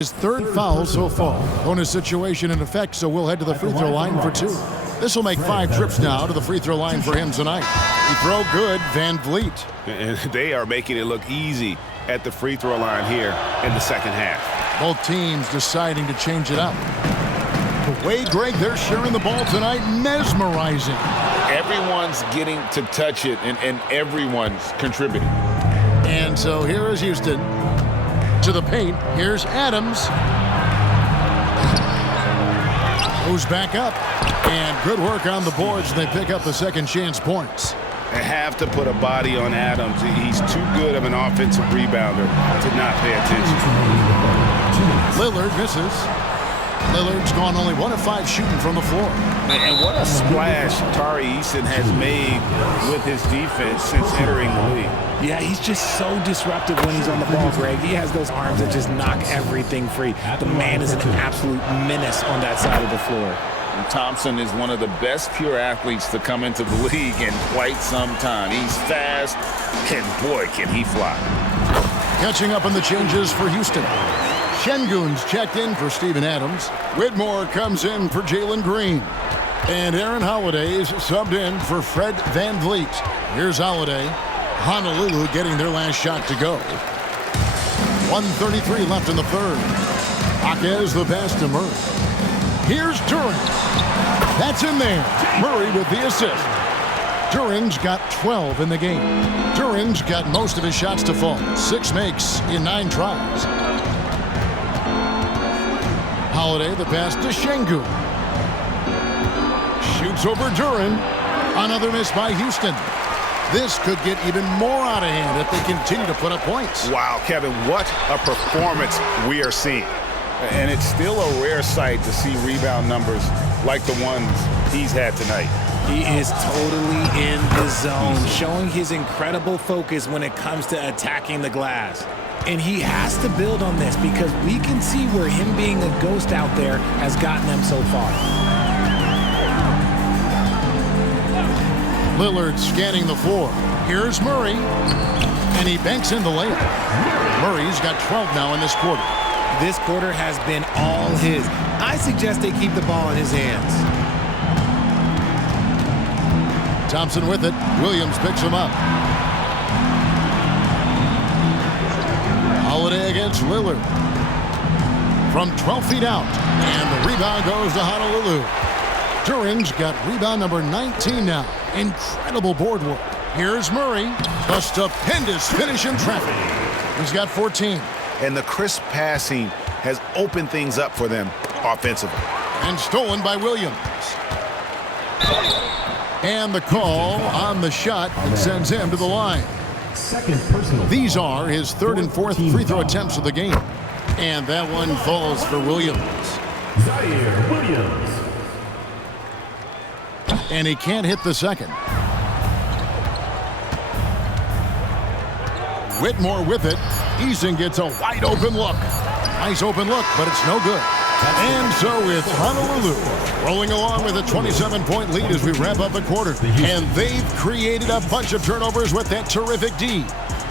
His 3rd foul so far. Bonus situation in effect, so we'll head to the free throw line for 2. This will make 5 trips now to the free throw line for him tonight. He throw good, Van Vliet. And they are making it look easy at the free throw line here in the second half. Both teams deciding to change it up. The way, Greg, they're sharing the ball tonight, mesmerizing. Everyone's getting to touch it, and everyone's contributing. And so here is Houston. To the paint. Here's Adams. Goes back up. And good work on the boards. They pick up the second chance points. They have to put a body on Adams. He's too good of an offensive rebounder to not pay attention. Lillard misses. Lillard's gone only 1 of 5 shooting from the floor. And what a splash Tari Eason has made with his defense since entering the league. Yeah, he's just so disruptive when he's on the ball, Greg. He has those arms that just knock everything free. The man is an absolute menace on that side of the floor. And Thompson is one of the best pure athletes to come into the league in quite some time. He's fast, and boy, can he fly. Catching up on the changes for Houston. Şengün's checked in for Steven Adams. Whitmore comes in for Jalen Green. And Aaron Holiday's subbed in for Fred Van Vliet. Here's Holiday. Honolulu getting their last shot to go. 1:33 left in the 3rd. Jaquez the pass to Murray. Here's Duren. That's in there. Murray with the assist. Duren's got 12 in the game. Duren's got most of his shots to fall. 6 makes in 9 tries. Holiday the pass to Şengün. Shoots over Duren. Another miss by Houston. This could get even more out of hand if they continue to put up points. Wow, Kevin, what a performance we are seeing. And it's still a rare sight to see rebound numbers like the ones he's had tonight. He is totally in the zone, showing his incredible focus when it comes to attacking the glass. And he has to build on this because we can see where him being a ghost out there has gotten them so far. Lillard scanning the floor. Here's Murray. And he banks in the layup. Murray's got 12 now in this quarter. This quarter has been all his. I suggest they keep the ball in his hands. Thompson with it. Williams picks him up. Holiday against Lillard. From 12 feet out. And the rebound goes to Honolulu. Duren's got rebound number 19 now. Incredible board work. Here's Murray. A stupendous finish in traffic. He's got 14. And the crisp passing has opened things up for them offensively. And stolen by Williams. And the call on the shot that sends him to the line. Second personal. These are his third and fourth free throw attempts of the game. And that one falls for Williams. Zaire Williams. And he can't hit the second. Whitmore with it. Eason gets a wide open look. Nice open look, but it's no good. And so it's Honolulu rolling along with a 27-point lead as we wrap up the quarter. And they've created a bunch of turnovers with that terrific D.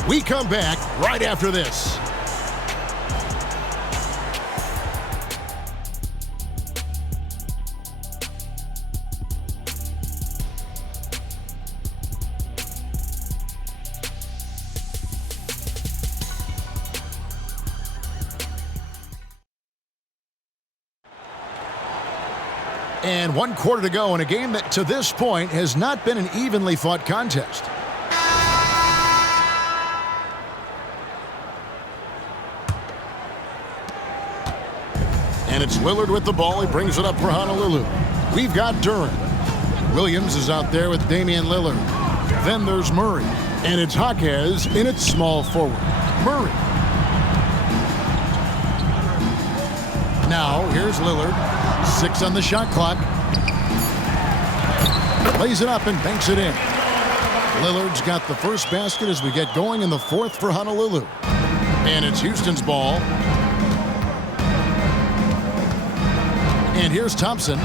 We come back right after this. And 1 quarter to go in a game that to this point has not been an evenly fought contest. And it's Lillard with the ball. He brings it up for Honolulu. We've got Duren. Williams is out there with Damian Lillard. Then there's Murray. And it's Jaquez in its small forward. Murray. Now, here's Lillard. 6 on the shot clock. Lays it up and banks it in. Lillard's got the first basket as we get going in the fourth for Honolulu. And it's Houston's ball. And here's Thompson.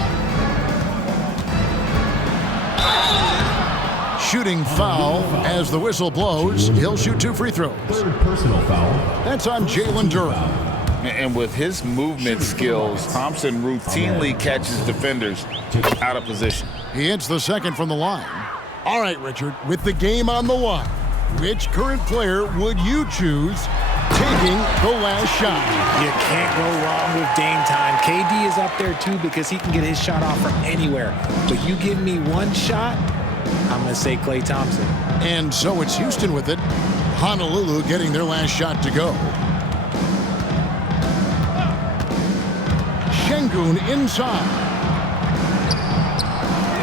Shooting foul as the whistle blows. He'll shoot 2 free throws. Third personal foul. That's on Jalen Duren. And with his movement skills, Thompson routinely catches defenders out of position. He hits the second from the line. All right, Richard, with the game on the line, which current player would you choose taking the last shot? You can't go wrong with Dame time. KD is up there too because he can get his shot off from anywhere. But you give me one shot, I'm going to say Klay Thompson. And so it's Houston with it. Honolulu getting their last shot to go. Şengün inside.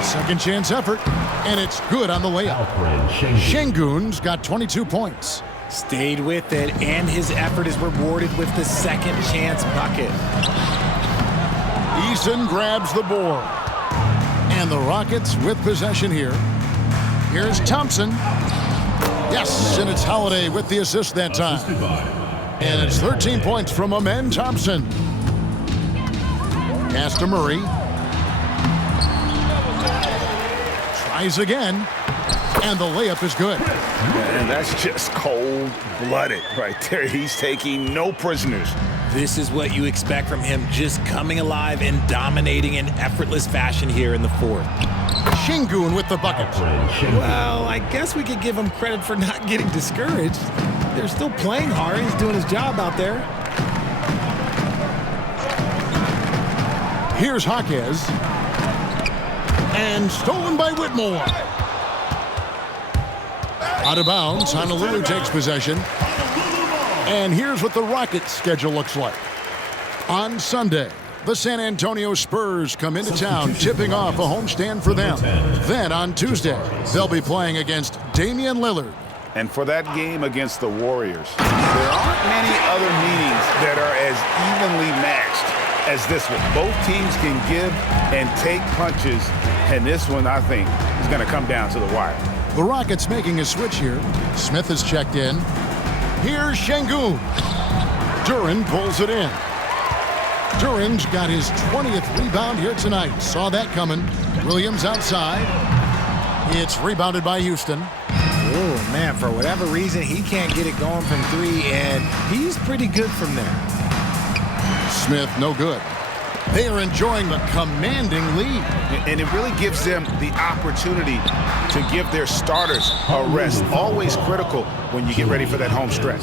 Second chance effort, and it's good on the layup. Şengün's got 22 points. Stayed with it, and his effort is rewarded with the second chance bucket. Eason grabs the board. And the Rockets with possession here. Here's Thompson. Yes, and it's Holiday with the assist that time. And it's 13 points from Amen Thompson. Pass to Murray. Tries again. And the layup is good. And that's just cold-blooded right there. He's taking no prisoners. This is what you expect from him, just coming alive and dominating in effortless fashion here in the fourth. Şengün with the bucket. Well, I guess we could give him credit for not getting discouraged. They're still playing hard. He's doing his job out there. Here's Jaquez. And stolen by Whitmore. Out of bounds, Honolulu takes possession. And here's what the Rockets' schedule looks like. On Sunday, the San Antonio Spurs come into town, tipping off a homestand for them. Then on Tuesday, they'll be playing against Damian Lillard. And for that game against the Warriors, there aren't many other meetings that are as evenly matched as this one. Both teams can give and take punches, and this one, I think, is going to come down to the wire. The Rockets making a switch here. Smith is checked in. Here's Şengün. Duren pulls it in. Duren's got his 20th rebound here tonight. Saw that coming. Williams outside. It's rebounded by Houston. Oh, man, for whatever reason, he can't get it going from three, and he's pretty good from there. Smith, no good. They are enjoying the commanding lead. And it really gives them the opportunity to give their starters a rest. Always critical when you get ready for that home stretch.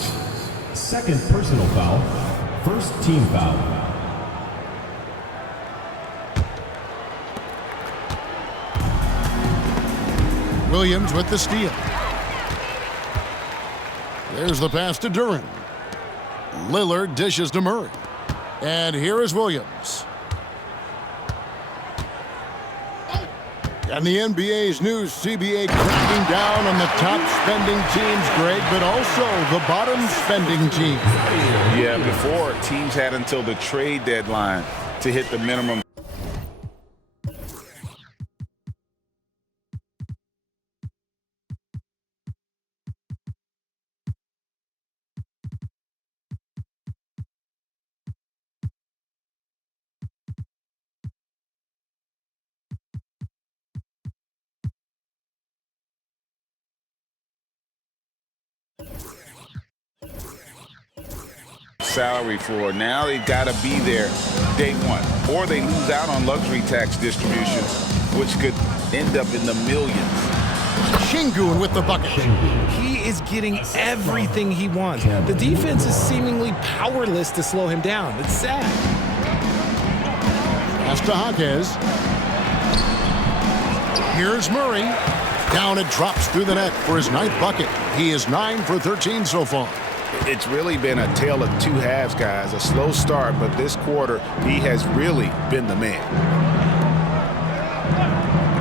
Second personal foul. First team foul. Williams with the steal. There's the pass to Duren. Lillard dishes to Murray. And here is Williams. And the NBA's new CBA cracking down on the top spending teams, Greg, but also the bottom spending teams. Yeah, before teams had until the trade deadline to hit the minimum. Salary floor. Now they've got to be there day one, or they lose out on luxury tax distributions, which could end up in the millions. Şengün with the bucket. He is getting everything he wants. The defense is seemingly powerless to slow him down. It's sad. Pass to Jaquez. Here's Murray. Down it drops through the net for his 9th bucket. He is 9 for 13 so far. It's really been a tale of two halves, guys. A slow start, but this quarter, he has really been the man.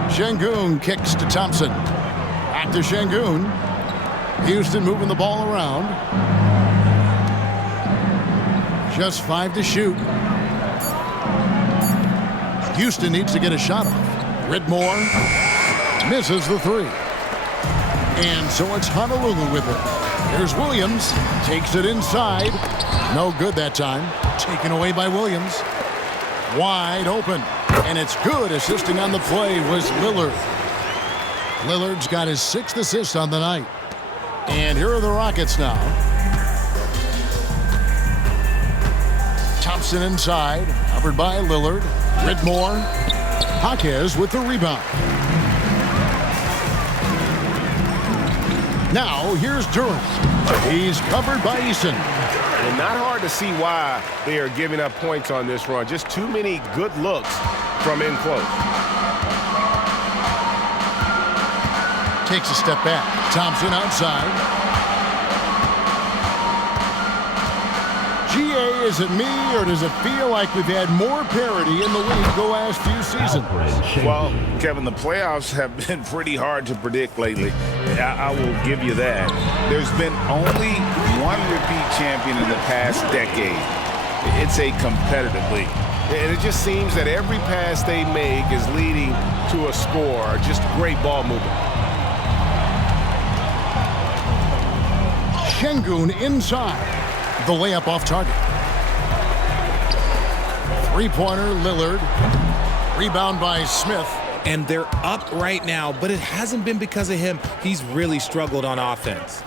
Şengün kicks to Thompson. Back to Şengün. Houston moving the ball around. Just 5 to shoot. Houston needs to get a shot off. Ridmore misses the 3. And so it's Honolulu with it. Here's Williams, takes it inside. No good that time. Taken away by Williams. Wide open. And it's good. Assisting on the play was Lillard. Lillard's got his 6th assist on the night. And here are the Rockets now. Thompson inside, covered by Lillard. Ridmore. Jaquez with the rebound. Now, here's Durant. He's covered by Eason. And not hard to see why they are giving up points on this run. Just too many good looks from in close. Takes a step back. Thompson outside. GA, is it me, or does it feel like we've had more parity in the league the last few seasons? Well, Kevin, the playoffs have been pretty hard to predict lately. I will give you that. There's been only one repeat champion in the past decade. It's a competitive league. And it just seems that every pass they make is leading to a score. Just great ball movement. Şengün inside. The layup off target. 3-pointer, Lillard. Rebound by Smith. And they're up right now, but it hasn't been because of him. He's really struggled on offense.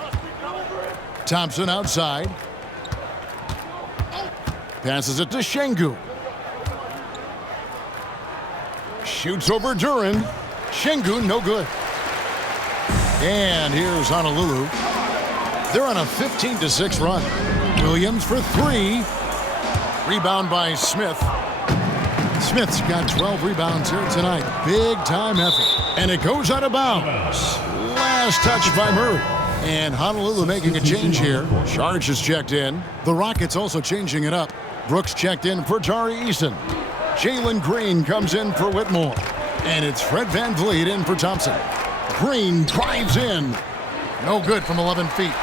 Thompson outside. Passes it to Şengün. Shoots over Durant. Şengün, no good. And here's Honolulu. They're on a 15-6 run. Williams for 3. Rebound by Smith. Smith's got 12 rebounds here tonight. Big time effort. And it goes out of bounds. Last touch by Murray. And Honolulu making a change here. Charge is checked in. The Rockets also changing it up. Brooks checked in for Tari Eason. Jalen Green comes in for Whitmore. And it's Fred VanVleet in for Thompson. Green drives in. No good from 11 feet.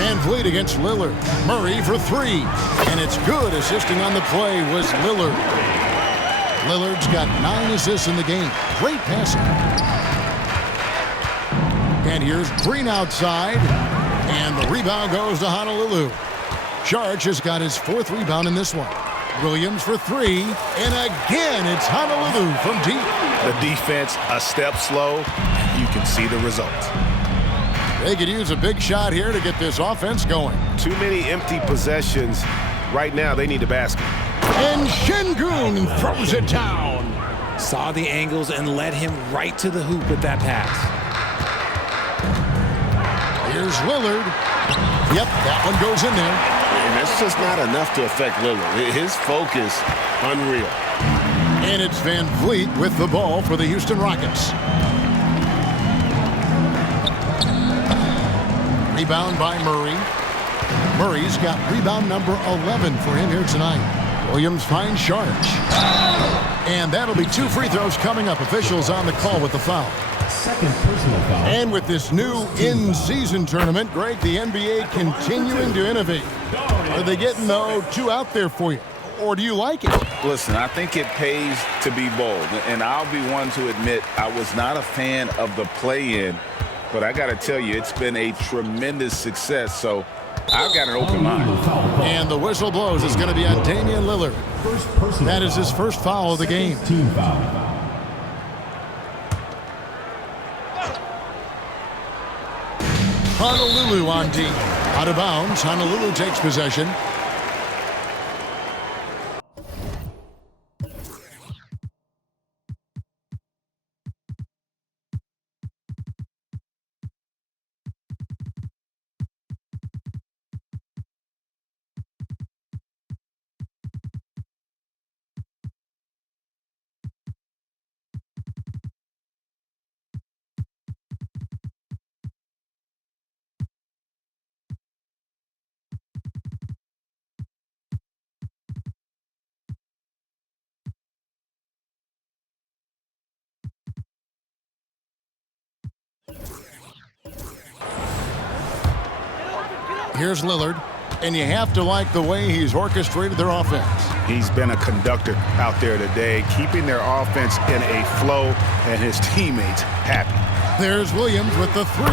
VanVleet against Lillard. Murray for 3. And it's good. Assisting on the play was Lillard. Lillard's got 9 assists in the game. Great passing. And here's Green outside. And the rebound goes to Honolulu. Charge has got his 4th rebound in this one. Williams for 3. And again, it's Honolulu from deep. The defense a step slow. You can see the results. They could use a big shot here to get this offense going. Too many empty possessions. Right now, they need a basket. And Şengün throws it down. Saw the angles and led him right to the hoop with that pass. Here's Lillard. Yep, that one goes in there. And that's just not enough to affect Lillard. His focus, unreal. And it's VanVleet with the ball for the Houston Rockets. Rebound by Murray. Murray's got rebound number 11 for him here tonight. Williams finds Sharch. And that'll be 2 free throws coming up. Officials on the call with the foul. Second personal foul. And with this new in-season tournament, Greg, the NBA continuing to innovate. Are they getting, though, 2 out there for you? Or do you like it? Listen, I think it pays to be bold. And I'll be one to admit I was not a fan of the play-in. But I got to tell you, it's been a tremendous success. So I've got an open mind. And the whistle blows. It's going to be on Damian Lillard. That is his first foul of the game. Team foul. Honolulu on D. Out of bounds. Honolulu takes possession. Here's Lillard, and you have to like the way he's orchestrated their offense. He's been a conductor out there today, keeping their offense in a flow and his teammates happy. There's Williams with the 3.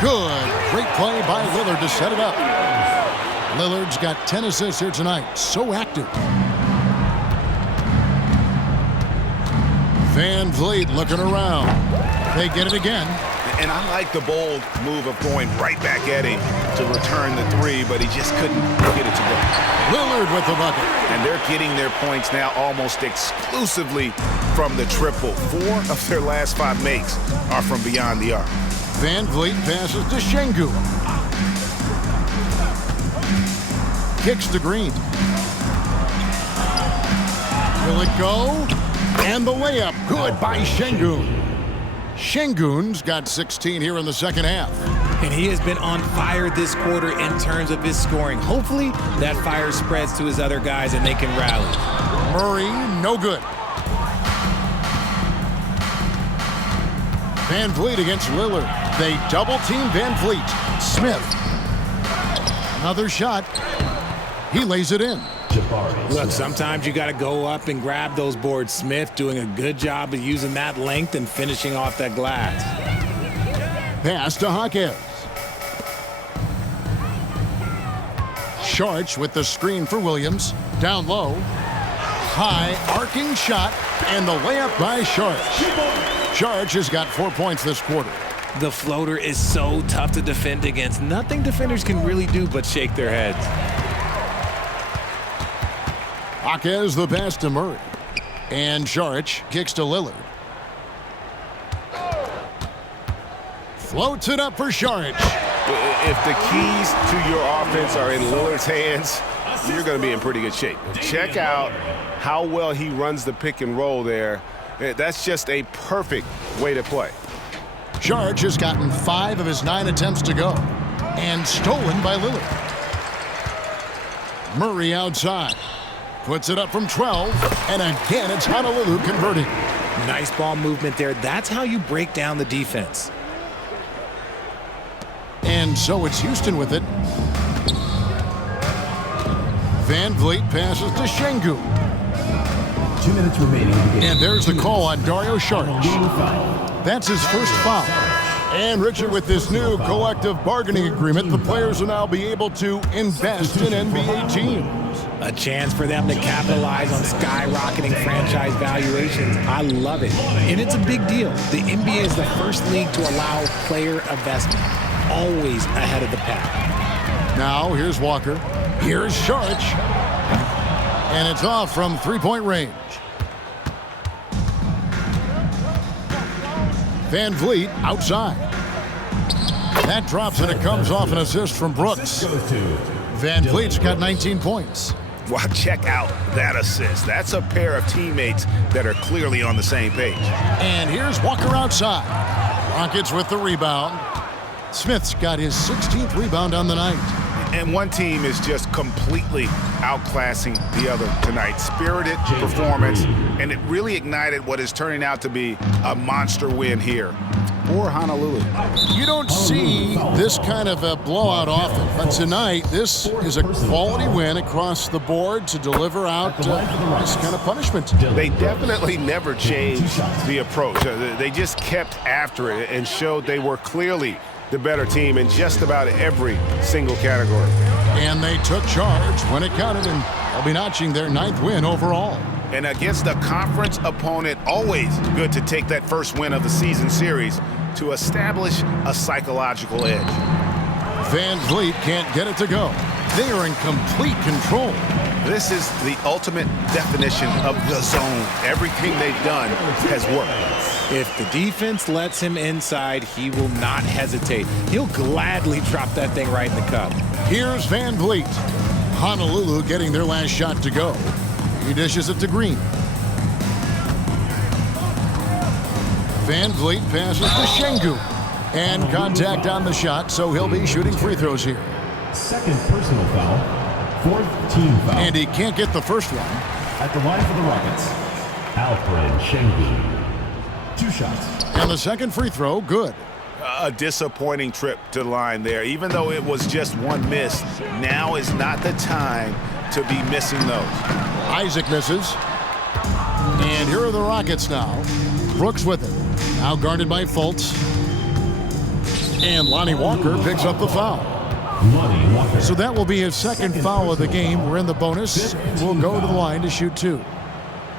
Good. Great play by Lillard to set it up. Lillard's got 10 assists here tonight. So active. Van Vliet looking around. They get it again. And I like the bold move of going right back at him to return the 3, but he just couldn't get it to go. Lillard with the bucket. And they're getting their points now almost exclusively from the triple. 4 of their last 5 makes are from beyond the arc. Van Vliet passes to Şengün. Kicks to Green. Will it go? And the layup. Good by Şengün. Şengün's got 16 here in the second half. And he has been on fire this quarter in terms of his scoring. Hopefully, that fire spreads to his other guys and they can rally. Murray, no good. Van Vliet against Lillard. They double-team Van Vliet. Smith. Another shot. He lays it in. Look, sometimes you got to go up and grab those boards. Smith doing a good job of using that length and finishing off that glass. Pass to Hawkins. Sharch with the screen for Williams. Down low. High arcing shot and the layup by Sharch. Sharch has got 4 points this quarter. The floater is so tough to defend against. Nothing defenders can really do but shake their heads. Hawkins the pass to Murray. And Sharch kicks to Lillard. Floats it up for Sharch. If the keys to your offense are in Lillard's hands, you're going to be in pretty good shape. Check out how well he runs the pick and roll there. That's just a perfect way to play. Sharch has gotten 5 of his 9 attempts to go. And stolen by Lillard. Murray outside. Puts it up from 12. And again, it's Honolulu converting. Nice ball movement there. That's how you break down the defense. And so it's Houston with it. Van Vliet passes to Şengün. 2 minutes remaining in the game. And there's the call on Dario Saric. That's his first foul. And Richard, with this new collective bargaining agreement, the players will now be able to invest in NBA teams. A chance for them to capitalize on skyrocketing franchise valuations. I love it. And it's a big deal. The NBA is the first league to allow player investment. Always ahead of the pack. Now, here's Walker. Here's Saric. And it's off from three-point range. Van Vliet outside. That drops and it comes off an assist from Brooks. Van Vliet's got 19 points. Wow, check out that assist. That's a pair of teammates that are clearly on the same page. And here's Walker outside. Rockets with the rebound. Smith's got his 16th rebound on the night. And one team is just completely outclassing the other tonight. Spirited performance, and it really ignited what is turning out to be a monster win here for Honolulu. You don't see this kind of a blowout often, but tonight this is a quality win across the board to deliver out this kind of punishment. They definitely never changed the approach. They just kept after it and showed they were clearly the better team in just about every single category. And they took charge when it counted, and they'll be notching their 9th win overall. And against a conference opponent, always good to take that first win of the season series to establish a psychological edge. Van Vliet can't get it to go. They are in complete control. This is the ultimate definition of the zone. Everything they've done has worked. If the defense lets him inside, he will not hesitate. He'll gladly drop that thing right in the cup. Here's Van Vliet. Honolulu getting their last shot to go. He dishes it to Green. Van Vliet passes to Shengu. And contact on the shot, so he'll be shooting free throws here. Second personal foul. Fourth team foul. And he can't get the first one. At the line for the Rockets, Alfred Shengu. 2 shots. And the second free throw, good. A disappointing trip to the line there. Even though it was just one miss, now is not the time to be missing those. Isaac misses. And here are the Rockets now. Brooks with it. Now guarded by Fultz. And Lonnie Walker picks up the foul. Lonnie Walker. So that will be his second foul of the game. We're in the bonus. We'll go to the line to shoot 2.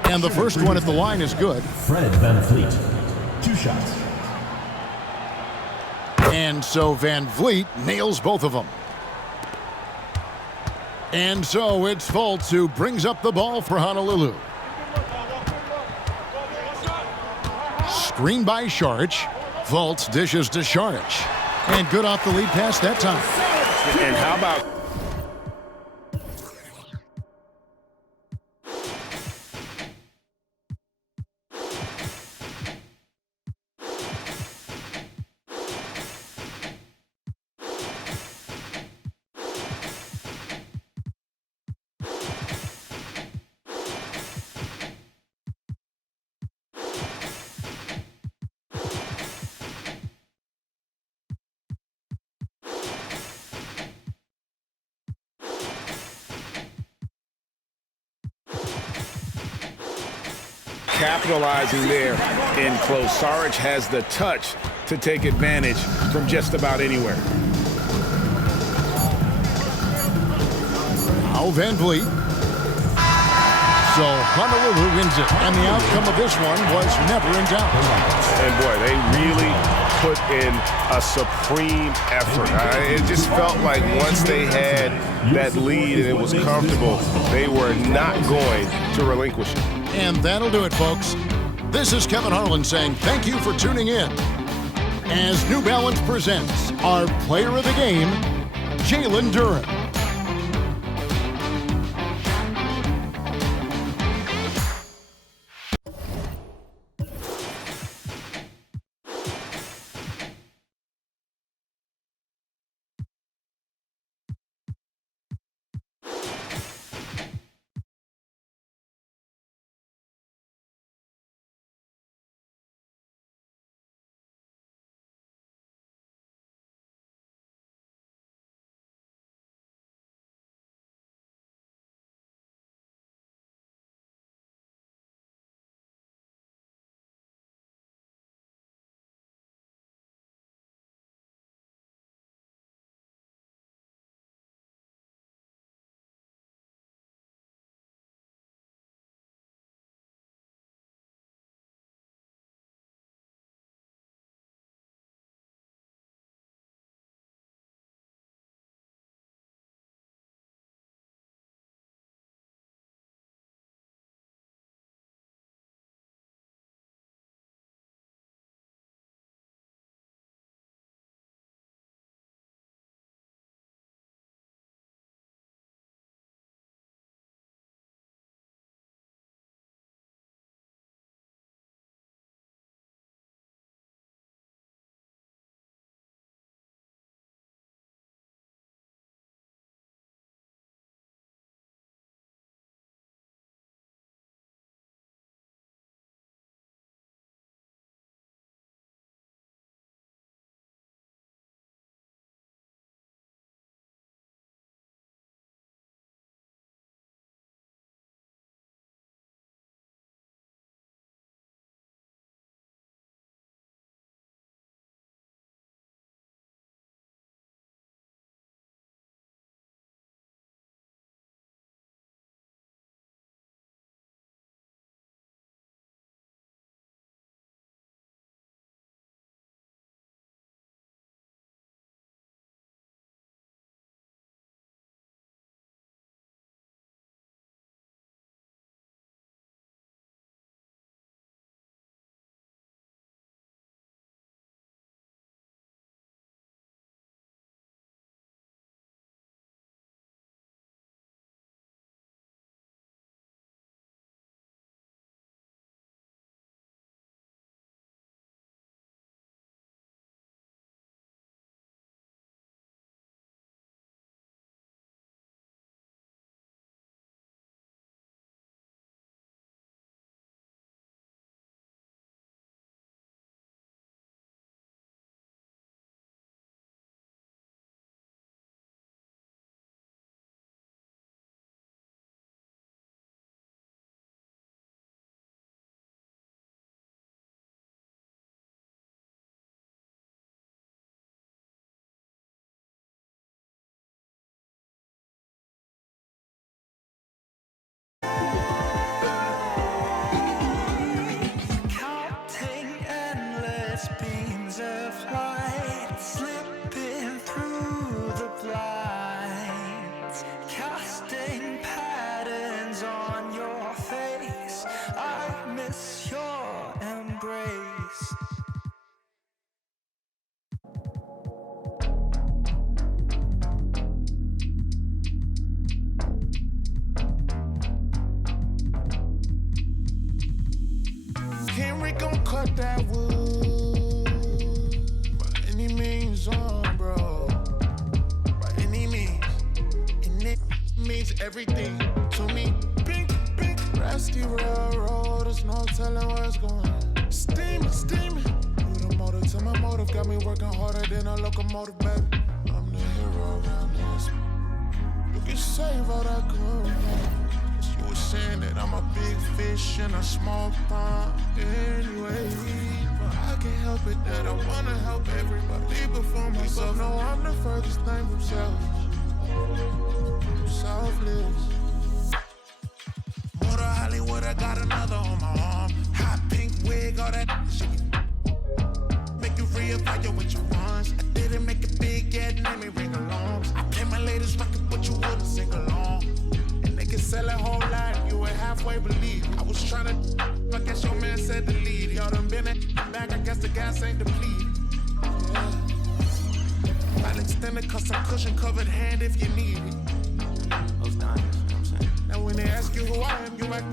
And the first one at the line is good. Fred Van Vliet. 2 shots. And so Van Vliet nails both of them. And so it's Fultz who brings up the ball for Honolulu. Screen by Saric. Fultz dishes to Saric. And good off the lead pass that time. And how about capitalizing there in close. Saric has the touch to take advantage from just about anywhere. Now Van Vliet. So Honolulu wins it, and the outcome of this one was never in doubt. And boy, they really put in a supreme effort. It just felt like once they had that lead and it was comfortable, they were not going to relinquish it. And that'll do it, folks. This is Kevin Harlan saying thank you for tuning in as New Balance presents our player of the game, Jalen Duren. that wood. By any means, bro. By any means. And it means everything to me. Pink, rusty railroad. There's no telling where it's going. Steaming. You the motive to my motive. Got me working harder than a locomotive, baby. I'm the hero around this. You can save all that glory, you were saying that I'm a big fish in a small pond anyway. But I can't help it that I wanna help everybody before myself. No, I'm the furthest thing from selfless. Motor Hollywood, I got another on my arm. Hot pink wig, all that shit. Make you reevaluate what you want. I didn't make it big yet, name me ring along. I play my latest record, but you wouldn't sing along. And they can sell a whole lot, you would halfway believe. I was trying to, I guess your man said to lead. Y'all done been at back, I guess the gas ain't depleted. Yeah. I'll extend a custom cushion covered hand if you need it. Those diamonds, you know what I'm saying? Now when they ask you who I am, you act